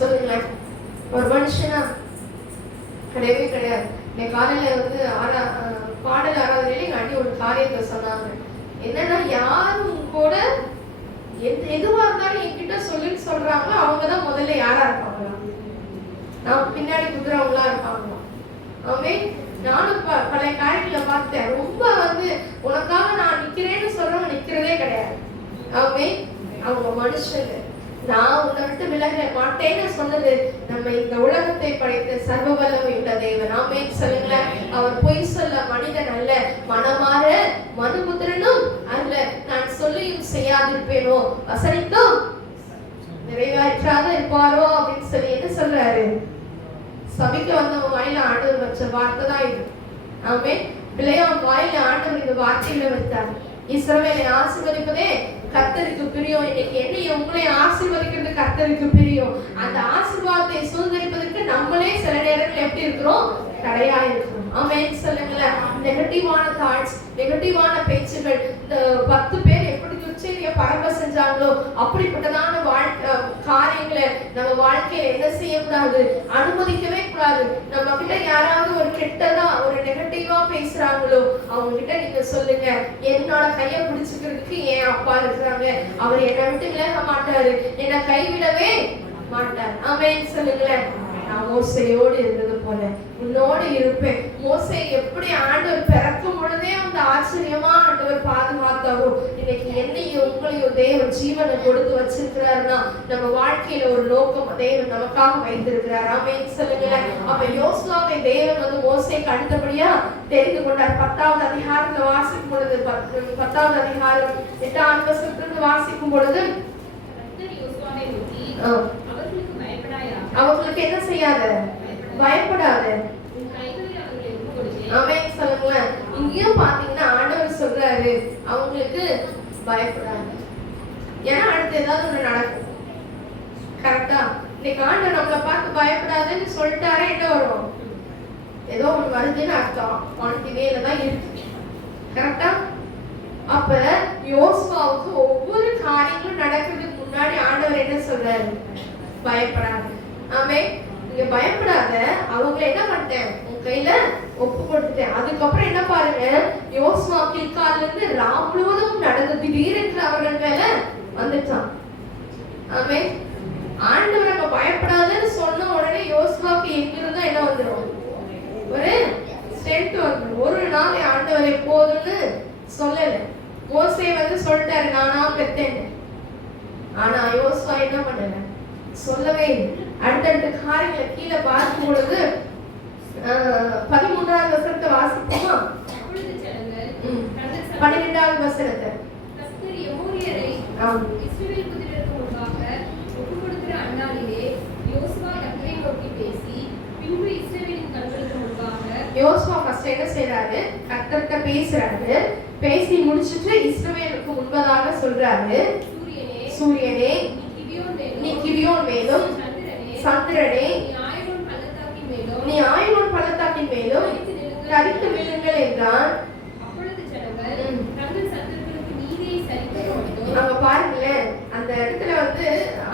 சொல்லுங்களேன். ஒரு மனுஷனா? கிடையவே கிடையாது. என் காலையில வந்து பாடல் ஆராதனையில எங்க அண்ணி ஒரு காரியத்தை சொன்னாங்க. என்னன்னா, யாரும் கூட எதுவா இருந்தாலும் என்கிட்ட சொல்லின்னு சொல்றாங்களோ அவங்கதான் முதல்ல யாரா இருப்பாங்களா? நான் பின்னாடி குதிரவங்களா இருப்பாங்களா? ஆமென். நானும் பழைய காரியங்களை பார்த்தேன். ரொம்ப வந்து உனக்காக நான் நிக்கிறேன்னு சொல்றவங்க நிக்கிறதே கிடையாது. ஆமென். அவங்க மனுஷங்க. நான் உன்னை விட்டு விலக மாட்டேன்னு சொன்னது நம்ம இந்த உலகத்தை படைத்த சர்வ வல்லமை உள்ள தேவன். ஆமென் சொல்லுங்களேன். அவர் பொய் சொல்ல மனிதன் அல்ல, மனமாற மனுபுத்திரனும் அல்ல. நான் சொல்லியும் செய்யாதிருப்பேனோ, வசனித்தும் நிறைவேற்றாத இருப்பாரோ அப்படின்னு சொல்லி என்ன சொல்றாரு? சபைக்கு வந்தவன் வாயில ஆண்டவர் வச்ச வார்த்தை தான் இது. ஆமென். பிள்ளையான் வாயில ஆண்டவர் இந்த வார்த்தையில வைத்தார். இஸ்ரவேலை ஆசீர்வதிப்பதே கர்த்தருக்கு பிரியம். இன்னைக்கு என்னைய உங்களை ஆசீர்வதிக்கிறது கர்த்தருக்கு பிரியம். அந்த ஆசீர்வாதத்தை சுதந்திரிப்பதற்கு நம்மளே சில நேரங்கள் எப்படி இருக்கிறோம்? தடையா இருக்கிறோம். ஆமென் சொல்லுங்களேன். நெகட்டிவான தாட்ஸ், நெகட்டிவான பேச்சுகள், இந்த 10 பேர் எப்படி துர்ச்செய்தியை பரப்ப செஞ்சாங்களோ அப்படிப்பட்டதான காரியங்களை நம்ம வாழ்க்கையில என்ன செய்யக்கூடாது? அனுமதிக்கவே கூடாது. நம்ம கிட்ட யாராவது ஒரு கெட்டதா ஒரு நெகட்டிவா பேசுறாங்களோ அவங்க கிட்ட நீங்க சொல்லுங்க, என்னோட கையை பிடிச்சுக்கிறதுக்கு என் அப்பா இருக்கிறாங்க, அவர் என்னை விட்டு விலக மாட்டாரு, என்னை கைவிடவே மாட்டார். ஆமென் சொல்லுங்களேன். நான் மோசையோடு இருந்தது போல உன்னோடு இருப்பேன். மோசே எப்படி ஆண்டவர் பிறக்கும் பொழுதே அந்த ஆச்சரியமா ஆண்டவர் பாதுகாத்தாரோ, இன்னைக்கு என்னையும் உங்களையும் தேவன் ஜீவனை கொடுத்து வச்சிருக்கிறாருன்னா நம்ம வாழ்க்கையில ஒரு நோக்கம் தேவன் நமக்காக வைத்திருக்கிறார். ஆமென் சொல்லுங்களேன். அப்ப யோசுவாவை தேவன் வந்து மோசேக்கு அடுத்தபடியா தெரிந்து கொண்டார். 10வது அதிகாரத்துல வாசிக்கும் பொழுது 10வது அதிகாரம் 8ஆம் வசனத்திலிருந்து வாசிக்கும் பொழுது அவங்களுக்கு என்ன செய்யாத, பயப்படாத. ஆமென் சொல்லுங்களேன். இங்கேயும் பாத்தீங்கன்னா ஆண்டவர் சொல்றாரு அவங்களுக்கு பயப்படாது. ஏன்னா அடுத்து ஏதாவது ஒண்ணு நடக்கும். கரெக்டா? இன்னைக்கு ஆண்டவர் நம்மளை பார்த்து பயப்படாதுன்னு சொல்லிட்டாரே, என்ன வரும்? ஏதோ ஒண்ணு வருதுன்னு அர்த்தம். உனக்கு வேலை தான் இருக்கு. கரெக்டா? அப்ப யோசுவாவுக்கு ஒவ்வொரு காரியங்களும் நடக்கிறதுக்கு முன்னாடி ஆண்டவர் என்ன சொல்றாரு? பயப்படாது. ஆமே, நீங்க பயப்படாத, அவங்களை என்ன பண்ணிட்டேன், உன் கையில ஒப்பு கொடுத்துட்டேன். அதுக்கப்புறம் என்ன பாருங்க, யோசுவா கில்கால்ல இருந்து ராம் முழுவதும் நடந்து திடீரென்று அவர்கள் மேல வந்துட்டான். ஆமே, ஆண்டவர் அங்க பயப்படாதுன்னு சொன்ன உடனே யோசுவாக்கு எங்கிருந்தா என்ன வந்துடும், ஒரு ஸ்ட்ரென்த் வந்துடும். ஒரு நாள் ஆண்டவர் எப்போதுன்னு சொல்லல. மோசே வந்து சொல்லிட்டாரு நானா பெத்தேன்னு. ஆனா யோசுவா என்ன பண்ணல, சொல்லவே இல்லை. அடுத்தடுத்த காரியங்களை கீழே பார்க்கும் பொழுது 13வது வசனத்தை வாசிப்போமா? 12வது வசனத்தை யோசுவா ஃபர்ஸ்ட் என்ன செய்யறாரு, கர்த்தர்கிட்ட பேசுறாரு. பேசி முடிச்சிட்டு இஸ்ரவேலுக்கு முன்பதாக சொல்றாரு, சூரியனே நீ கிபியோன் மேலும் சந்திரனே நீ ஆயிரோன் பள்ளத்தாக்கின் மேலும் தரித்து விழுங்கள் என்றான். அங்க பாருங்களேன், அந்த இடத்துல வந்து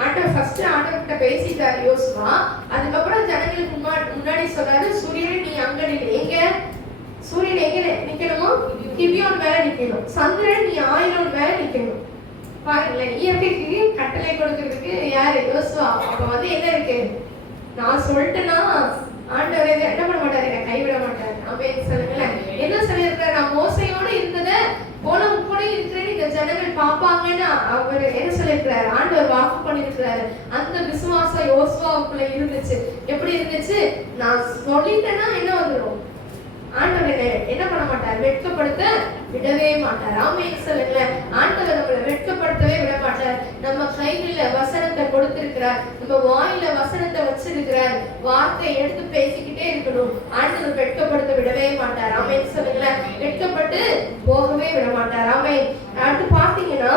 ஆண்டவர் ஃபர்ஸ்ட் ஆண்டவர்கிட்ட பேசிட்டாரு யோசுவா. அதுக்கப்புறம் ஜனங்களுக்கு முன்னாடி சொல்றாரு, சூரியனை நீ அங்க நில்லு. எங்க சூரியன் எங்க நிக்கணுமோ, கிபியோன் மேல நிக்கணும். சந்திரன் நீ ஆயிரோன் மேல நிக்கணும். பாருங்களேன், இயற்கைக்கு கட்டளை கொடுக்கிறதுக்கு யாரு, யோசுவா. அப்ப வந்து என்ன இருக்கு, நான் சொல்லிட்டேன்னா ஆண்டவர் என்ன பண்ண மாட்டாரு, என்னை கைவிட மாட்டாரு. ஆமென் சொல்லுங்களேன். என்ன சொல்லியிருக்காரு, நான் மோசையோட இருந்ததை போல கூட இருக்கிறேன்னு இந்த ஜனங்கள் பார்ப்பாங்கன்னு அவர் என்ன சொல்லியிருக்கிறாரு, ஆண்டவர் வாக்கு பண்ணியிருக்கிறாரு. அந்த விசுவாசம் யோசுவாவுக்குள்ள இருந்துச்சு. எப்படி இருந்துச்சு, நான் சொல்லிட்டேன்னா என்ன வந்துடும், ஆண்டவர் என்ன பண்ண மாட்டார், வெட்கப்படுத்த விடவே மாட்டார். ஆமென் சொல்லுங்களேன். ஆண்டவர் நம்மளை வெட்கப்படுத்தவே விட மாட்டார். நம்ம கையில வசனத்தை கொடுத்திருக்கிறார், நம்ம வாயில வசனத்தை வச்சிருக்கிறார். வார்த்தை எடுத்து பேசிக்கிட்டே இருக்கணும். ஆண்டவர் வெட்கப்படுத்த விடவே மாட்டார். ஆமென் சொல்லுங்களேன். வெட்கப்பட்டு போகவே விட மாட்டார். ஆமென். அடுத்து பாத்தீங்கன்னா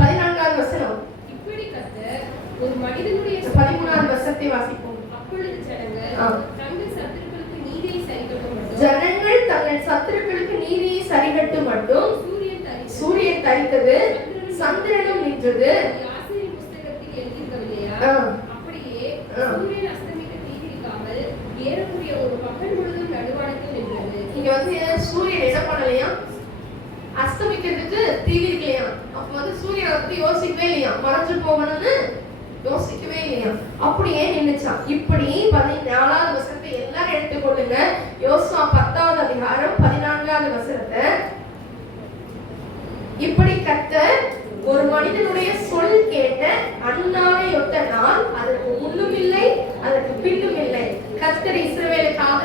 14வது வசனம். இப்படி கர்த்தர் ஒரு மனிதனுடைய 13வது வசனத்தை வாசிப்போம். அப்பொழுது ஜனங்கள் தங்கள் சத்துருக்களுக்கு நீதியை சரிகட்டு மட்டும் சூரியன் தரித்தது, சந்திரனும் நின்றது. அப்படியே சூரியன் அஸ்தமிக்க தீவிரிக்காமல் ஏறக்குறைய ஒரு பகல் முழுதும் நடுவானத்தில் நின்றது. இங்க வந்து சூரியன் என்ன பண்ணலையா, அஸ்தமிக்கிறதுக்கு தீவிரிக்கலையா. அப்ப வந்து சூரியனை பத்தி யோசிக்கவே இல்லையா, மறைஞ்சு போகணும்னு யோசிக்கவே இல்லையா, அப்படியே நின்னுச்சான். இப்படி 14வது வசனத்தை எல்லாரும் எடுத்துக்கொள்ளுங்க. யோசுவா 10வது அதிகாரம் 14வது வசனத்தை. இப்படி கர்த்தர் ஒரு மனிதனுடைய சொல் கேட்ட அந்நாளை ஒத்த நாள், அதற்கு முன்னும் இல்லை அதற்கு பின்னும் இல்லை. கர்த்தர் இஸ்ரவேலுக்காக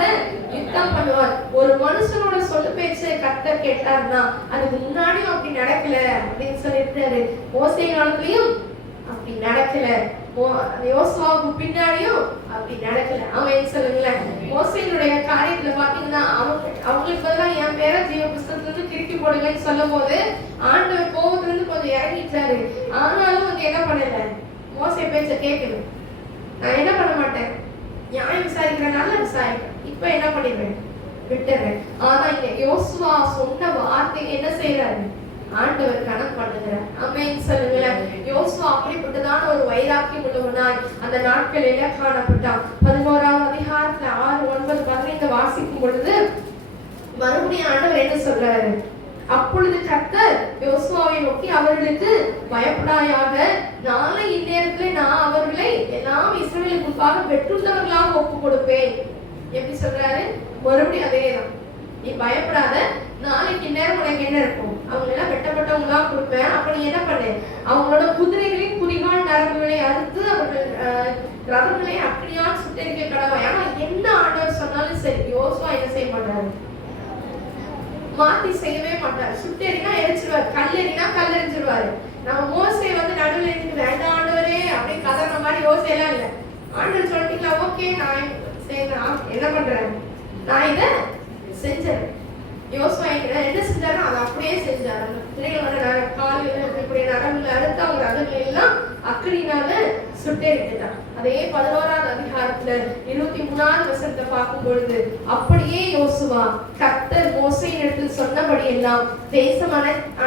யுத்தம் பண்ணுவார். ஒரு மனுஷனோட சொல் பேச்சை கர்த்தர் கேட்டார்னா அதுக்கு முன்னாடியும் அப்படி நடக்கல அப்படின்னு சொல்லிட்டாரு. மோசே காலத்திலையும் அப்படி நடக்கல, யோசுவாவுக்கு பின்னாடியும் அப்படி நடக்கல. அவன் சொல்லுங்களேன். மோசேனுடைய காரியத்துல பாத்தீங்கன்னா அவங்களுக்கு பதிலாக என் பேரை ஜீவ புஸ்தகத்துல இருந்து திருப்பி போடுங்கன்னு சொல்லும் போது ஆண்டவர் கோபத்துல இருந்து கொஞ்சம் இறங்கிட்டாரு. ஆனாலும் வந்து என்ன பண்ணல, மோசே பேச்ச கேட்கணும். நான் என்ன பண்ண மாட்டேன், நியாயம் விசாரிக்கிறனால விசாரிக்கிறேன், இப்ப என்ன பண்ணிடுறேன், விட்டுறேன். ஆனா இங்க யோசுவா சொன்ன வார்த்தை என்ன செய்யறாரு, ஆண்டவர் கணக்கு பண்ணுகிறார். ஆமென் சொல்லுங்களேன். யோசுவா அப்படிப்பட்டதான ஒரு வைராக்கியம் உள்ளவனாய் அந்த நாட்களில காணப்பட்டான். 11வது அதிகாரத்துல 6, 9, 15 வாசிக்கும் பொழுது மறுபடியும் மறுபடியும் ஆண்டவர் என்ன சொல்றாரு? அப்பொழுது கர்த்தர் யோசுவாவை நோக்கி அவர்களுக்கு பயப்படாயாக, நாளை இந்நேரத்திலே நான் அவர்களை எல்லாம் இஸ்ரவேலுக்கு முன்பாக வெற்றுண்டவர்களாக ஒப்பு கொடுப்பேன். எப்படி சொல்றாரு? மறுபடியும் அதேதான். நீ பயப்படாத, நாளைக்கு இந்நேரம் உனக்கு என்ன இருக்கும்? அவங்க எல்லாம் வெட்டப்பட்டவங்களா கொடுப்பேன். அப்ப நீ என்ன பண்ணு? அவங்களோட குதிரைகளின் குதிகால் நரம்புகளை அறுத்து அவர்கள் ரதங்களை அப்படியால் சுட்டரிக்க கடவாய். ஆனா என்ன ஆண்டவர் சொன்னாலும் சரி, யோசுவா என்ன செய்ய மாட்டாரு? மாத்தி செய்யவே மாட்டார். சுட்டெறினா எரிச்சிருவாரு, கல்லெறினா கல்லெறிஞ்சிருவாரு. நம்ம மோசே நடுவில் இருந்து வேண்டாம் ஆண்டவரே அப்படி கதற மாதிரி யோசையெல்லாம் இல்லை. ஆண்டவர் சொல்லிட்டீங்களா, ஓகே நான் என்ன பண்றேன், நான் இதை செஞ்சேன். யோசுவா என்ன செஞ்சாரோ அதை அப்படியே செஞ்சாரு. அந்த பிள்ளைகளோட காலில் இருக்கக்கூடிய நரம்புல அடுத்து அவங்க ரதங்களை எல்லாம் அக்கினினால சுட்டெரித்துட்டார். அதே 11ஆவது அதிகாரத்துல 23ஆவது வசனத்தை பார்க்கும் பொழுது, அப்படியே யோசுவா கர்த்தர் மோசேயின் இடத்தில் சொன்னபடி எல்லாம் தேசம்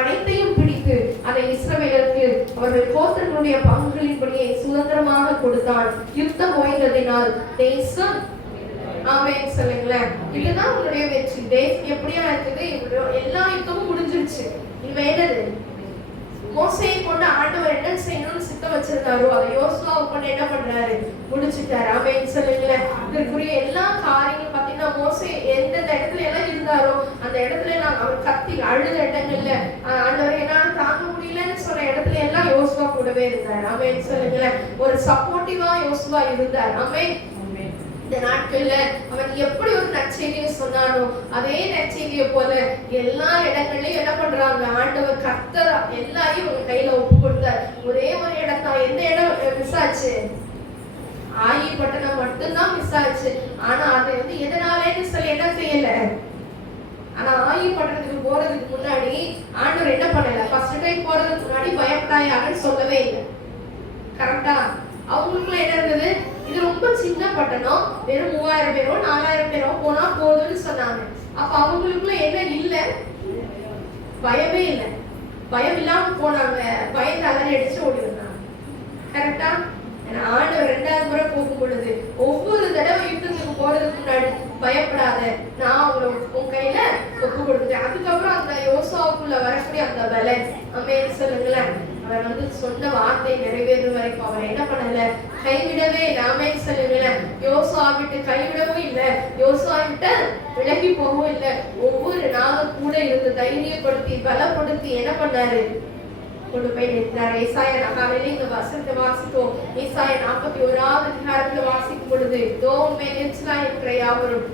அனைத்தையும் பிடித்து அதை இஸ்ரவேலருக்கு அவர்கள் கோத்திரங்களுடைய பங்குகளின்படியே சுதந்திரமாக கொடுத்தான். யுத்தம் ஓய்ந்ததினால் தேசம், ஆமென் சொல்லுங்களேன். இதுதான் உங்களுடைய வெற்றி. தேசம் எப்படியா இருக்குது? எல்லா யுத்தமும் முடிஞ்சிருச்சு. இது என்னது? மோசேயை கொண்டு ஆண்டவர் என்ன செய்யணும்னு சித்தம் வச்சிருந்தாரோ அதை யோசுவாவை கொண்டு என்ன பண்றாரு? முடிச்சுட்டாரு. ஆமென் சொல்லுங்களேன். இதற்குரிய எல்லா காரியங்களும் பாத்தீங்கன்னா மோசே எந்தெந்த இடத்துல எல்லாம் இருந்தாரோ அந்த இடத்துல அவர் கத்தி அழுத இடங்கள்ல ஆண்டவர் என்னால தாங்க முடியலன்னு சொன்ன இடத்துல எல்லாம் யோசுவா கூடவே இருந்தார். ஆமென் சொல்லுங்களேன். ஒரு சப்போர்ட்டிவா யோசுவா இருந்தார். ஆமென். இந்த நாட்கள்ல அவன் எப்படி ஒரு நற்செய்தியை சொன்னானோ அதே நற்செய்தியை போல எல்லா இடங்கள்லயும் என்ன பண்றாங்க? ஆண்டவர் கர்த்தர் எல்லாரையும் உங்க கையில ஒப்பு கொடுத்தார். ஒரே ஒரு இடம் தான். எந்த இடம் மிஸ் ஆச்சு? ஆயி பட்டணம் மட்டும்தான் மிஸ் ஆச்சு. ஆனா அது எதனாலேன்னு சொல்லி என்ன செய்யல. ஆனா ஆயி பட்டணத்துக்கு போறதுக்கு முன்னாடி ஆண்டவர் என்ன பண்ணல? ஃபர்ஸ்ட் டைம் போறதுக்கு முன்னாடி பயப்படாயான்னு சொல்லவே இல்லை. கரெக்டா? அவங்களுக்குள்ள என்ன இருந்தது? இது ரொம்ப சின்ன பட்டணம், வெறும் 3000 பேரோ 4000 பேரோ போனா போதும்னு சொன்னாங்க. அப்ப அவங்களுக்குள்ள என்ன இல்ல? பயமே இல்லை. பயம் இல்லாம போனாங்க. பயந்து அலறி அடிச்சு ஓடி வந்தாங்க. கரெக்டா? ஆண்டவர் 2வது முறை போகும் பொழுது ஒவ்வொரு தடவை யுத்தத்துக்கு போறதுக்கு முன்னாடி பயப்படாத, நான் உன் கையில ஒப்பு கொடுத்தேன். அதுக்கப்புறம் அந்த யோசுவாவுக்குள்ள வரக்கூடிய அந்த பலை, ஆமென் சொல்லுங்களேன். அவர் சொன்ன வார்த்தை நிறைவேறும் வரைக்கும் அவர் என்ன பண்ணல? கைவிடவே இல்லை. ஆமென் சொல்லுங்களேன். யோசுவா விட்டு கைவிடவும் இல்லை, யோசுவா விட்டு விலகி போகவும் இல்லை. ஒவ்வொரு நாளும் கூட இருந்து தைரியப்படுத்தி பலப்படுத்தி என்ன பண்ணாரு? கொண்டு போய் நிறுத்தினார். ஏசாயா காலையில இந்த வசனத்தை வாசித்தோம். ஏசாயா 41ஆவது அதிகாரத்துல வாசிக்கும் பொழுது, இதோ உண்மை நெரிச்சலா இருக்கிற யாவரும்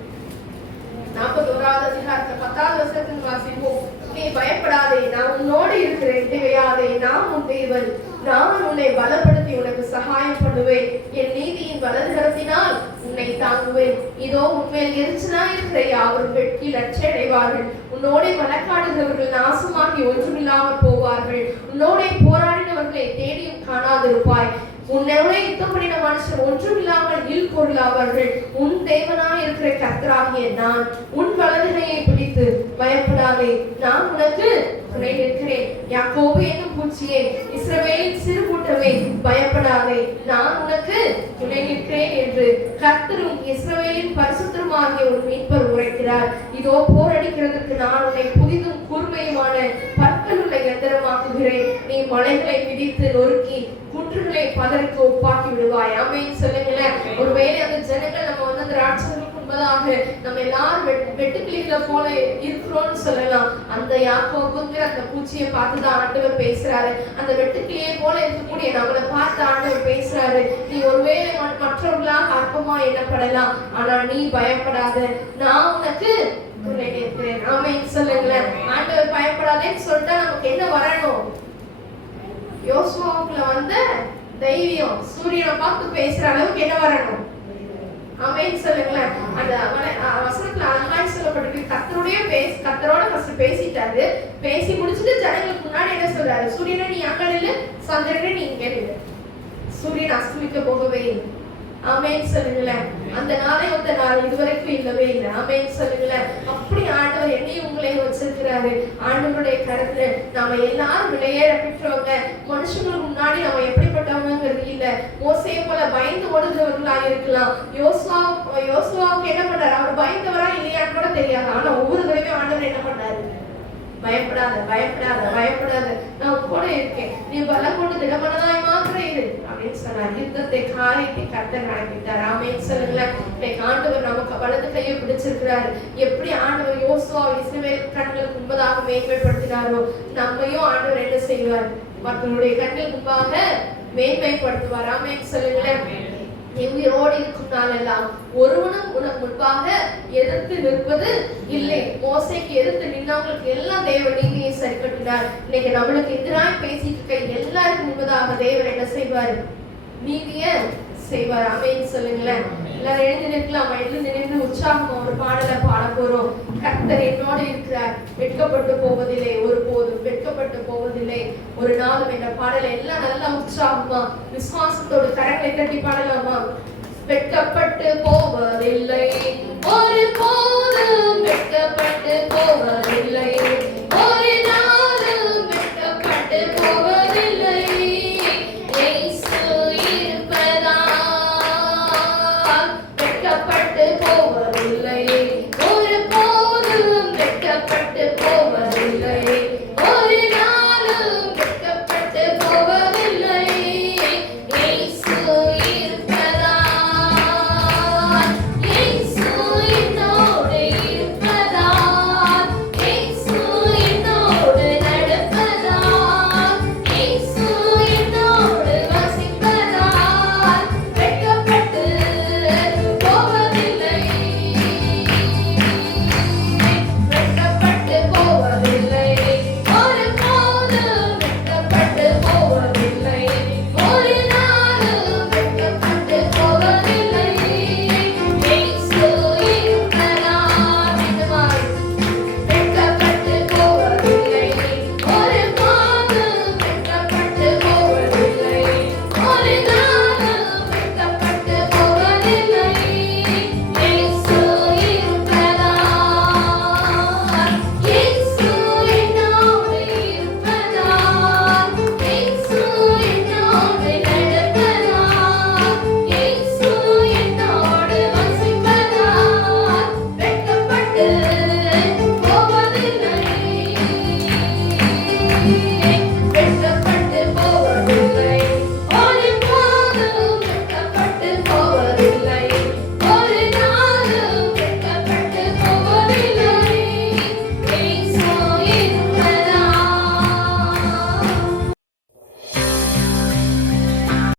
41ஆவது அதிகாரத்துல 10ஆவது வசனத்தில் வாசிப்போம். நீ பயப்படாதே, நான் உன்னோடு இருக்கிறேன். திகையாதே, நான் உன் தேவன். நான் உன்னை பலப்படுத்தி உனக்கு சகாயம் பண்ணுவேன். என் நீதியின் வலதுகரத்தினால் உன்னை தாங்குவேன். இதோ உன்மேல் எரிச்சலா இருக்கிற யாவரும் வெட்கி லட்சடைவார்கள். உன்னோட வழக்காடுகிறவர்கள் நாசமாகி ஒன்றுமில்லாமல் போவார்கள். உன்னோட போராடினவர்களை தேடியும் காணாதிருப்பாய். உன்னோட யுத்தம் பண்ணின மனுஷன் ஒன்றும் இல்லாமல் இல் பொருளாவார்கள். உன் தேவனாய் இருக்கிற கர்த்தராகிய நான் உன் வலதுகையை பிடித்து பயப்படாதே, நான் உனக்கு துணை நிற்கிறேன். யாக்கோபு என்னும் பூச்சியே, இஸ்ரவேலின் சிறு கூட்டமே, பயப்படாதே, நான் உனக்கு துணை நிற்கிறேன் என்று கர்த்தரும் இஸ்ரவேலின் பரிசுத்தருமாகிய ஒரு மீட்பர் உரைக்கிறார். இதோ போரடிக்கிறதுக்கு நான் உன்னை புதிதும் கூர்மையுமான பற்களுள்ள எந்திரமாக்குகிறேன். நீ மலைகளை மிதித்து நொறுக்கி குன்றுகளை பதற்கு ஒப்பாக்கி விடுவாய். ஆமென் சொல்லுங்களேன். ஒருவேளை அந்த ஜனங்கள் நம்ம அந்த ராட்சசர்களுக்கு முன்பதாக நம்ம எல்லாரும் வெட்டுக்கிளிகளை போல இருக்கிறோம்னு சொல்லலாம். அந்த யாக்கோபுங்கிற அந்த பூச்சியை பார்த்துதான் ஆண்டவர் பேசுறாரு. அந்த வெட்டுக்கிளியை போல இருக்கக்கூடிய நம்மளை பார்த்து ஆண்டவர் பேசுறாரு. நீ ஒருவேளை மற்றவர்களாக அற்பமா எண்ணப்படலாம், ஆனா நீ பயப்படாத, நான் உனக்கு துணை நிற்கிறேன். ஆமென் சொல்லுங்களேன். ஆண்டவர் பயப்படாதேன்னு சொல்லிட்டா நமக்கு என்ன வரணும்? யோசுவாவுக்குள்ள வந்த தைரியம், சூரியனை பார்த்து பேசுற அளவுக்கு என்ன வரணும்? ஆமென் சொல்லுங்களேன். அந்த வசனத்துல அல்லாஹ் சொல்லப்பட்டிருக்கு, கர்த்தரோட ஃபர்ஸ்ட் பேசிட்டாரு. பேசி முடிச்சுட்டு ஜனங்களுக்கு முன்னாடி என்ன சொல்றாரு? சூரியனை நீ அங்க நில்லு, சந்திரனை நீ இங்க நில்லு. சூரியன் அஸ்தமிக்க போகவே இல்லை. ஆமென் சொல்லுங்களேன். அந்த நாளே ஒத்த நாள் இதுவரைக்கும் இல்லவே இல்லை. ஆமென் சொல்லுங்களேன். அப்படி ஆண்டவர் என்னையும் உங்களையும் வச்சிருக்கிறாரு. ஆண்டவருடைய கருத்துல நாம எல்லாரும் விலையேற பெற்றவங்க. மனுஷங்களுக்கு முன்னாடி நம்ம எப்படிப்பட்டவங்கிறது இல்ல. மோசேயை போல பயந்து ஓடுகிறவர்களா இருக்கலாம். யோசுவாவுக்கு என்ன பண்றாரு? அவர் பயந்தவரா இல்லையான்னு கூட தெரியாது. ஆனா ஒவ்வொரு தடவையும் ஆண்டவர் என்ன பண்ணாரு? பயப்படாத பயப்படாத பயப்படாத, நான் கூட இருக்கேன், நீ பலம் கொண்டு திடமனதாய் மாத்திரம் இரு அப்படின்னு சொன்னார். யுத்தத்தை காரியத்தை கர்த்தர் நடத்திட்டார். ஆமென் சொல்லுங்களேன். இன்னைக்கு ஆண்டவர் நமக்கு வலது கையை பிடிச்சிருக்கிறாரு. எப்படி ஆண்டவர் யோசுவா இஸ்ரவேல் கண்களுக்கு முன்பதாக மேன்மைப்படுத்தினாரோ, நம்மையும் ஆண்டவர் என்ன செய்வார்? மற்றவருடைய கண்களுக்கு முன்பாக மேன்மைப்படுத்துவார். ஆமென் சொல்லுங்களேன். நீ உயிரோடு இருக்கும் நாளெல்லாம் ஒருவனும் உனக்கு முன்பாக எதிர்த்து நிற்பது இல்லை. மோசேக்கு எதிர்த்து நின்றவங்களுக்கு எல்லாம் தேவன் நீதியை சரி கட்டினார். இன்னைக்கு நம்மளுக்கு எதிராக பேசிட்டு இருக்க எல்லாருக்கும் முன்பதாக தேவன் என்ன செய்வார்? நீதிய செய்வார். ஆமென் சொல்லுங்களேன். எல்லாரும் எழுந்து நிற்கலாம். எழுந்து நின்று உற்சாகமா ஒரு பாடலை பாட போறோம். கர்த்தர் என்னோடு இருக்கிறார், வெட்கப்பட்டு போவதில்லை, ஒருபோதும் வெட்கப்பட்டு போவதில்லை, ஒரு நாளும் என்ற பாடலை எல்லாம் நல்லா உற்சாகமா விசுவாசத்தோடு கரங்களை கட்டி பாடலாமா? வெட்கப்பட்டு போவதில்லை, ஒருபோதும் வெட்கப்பட்டு போவதில்லை.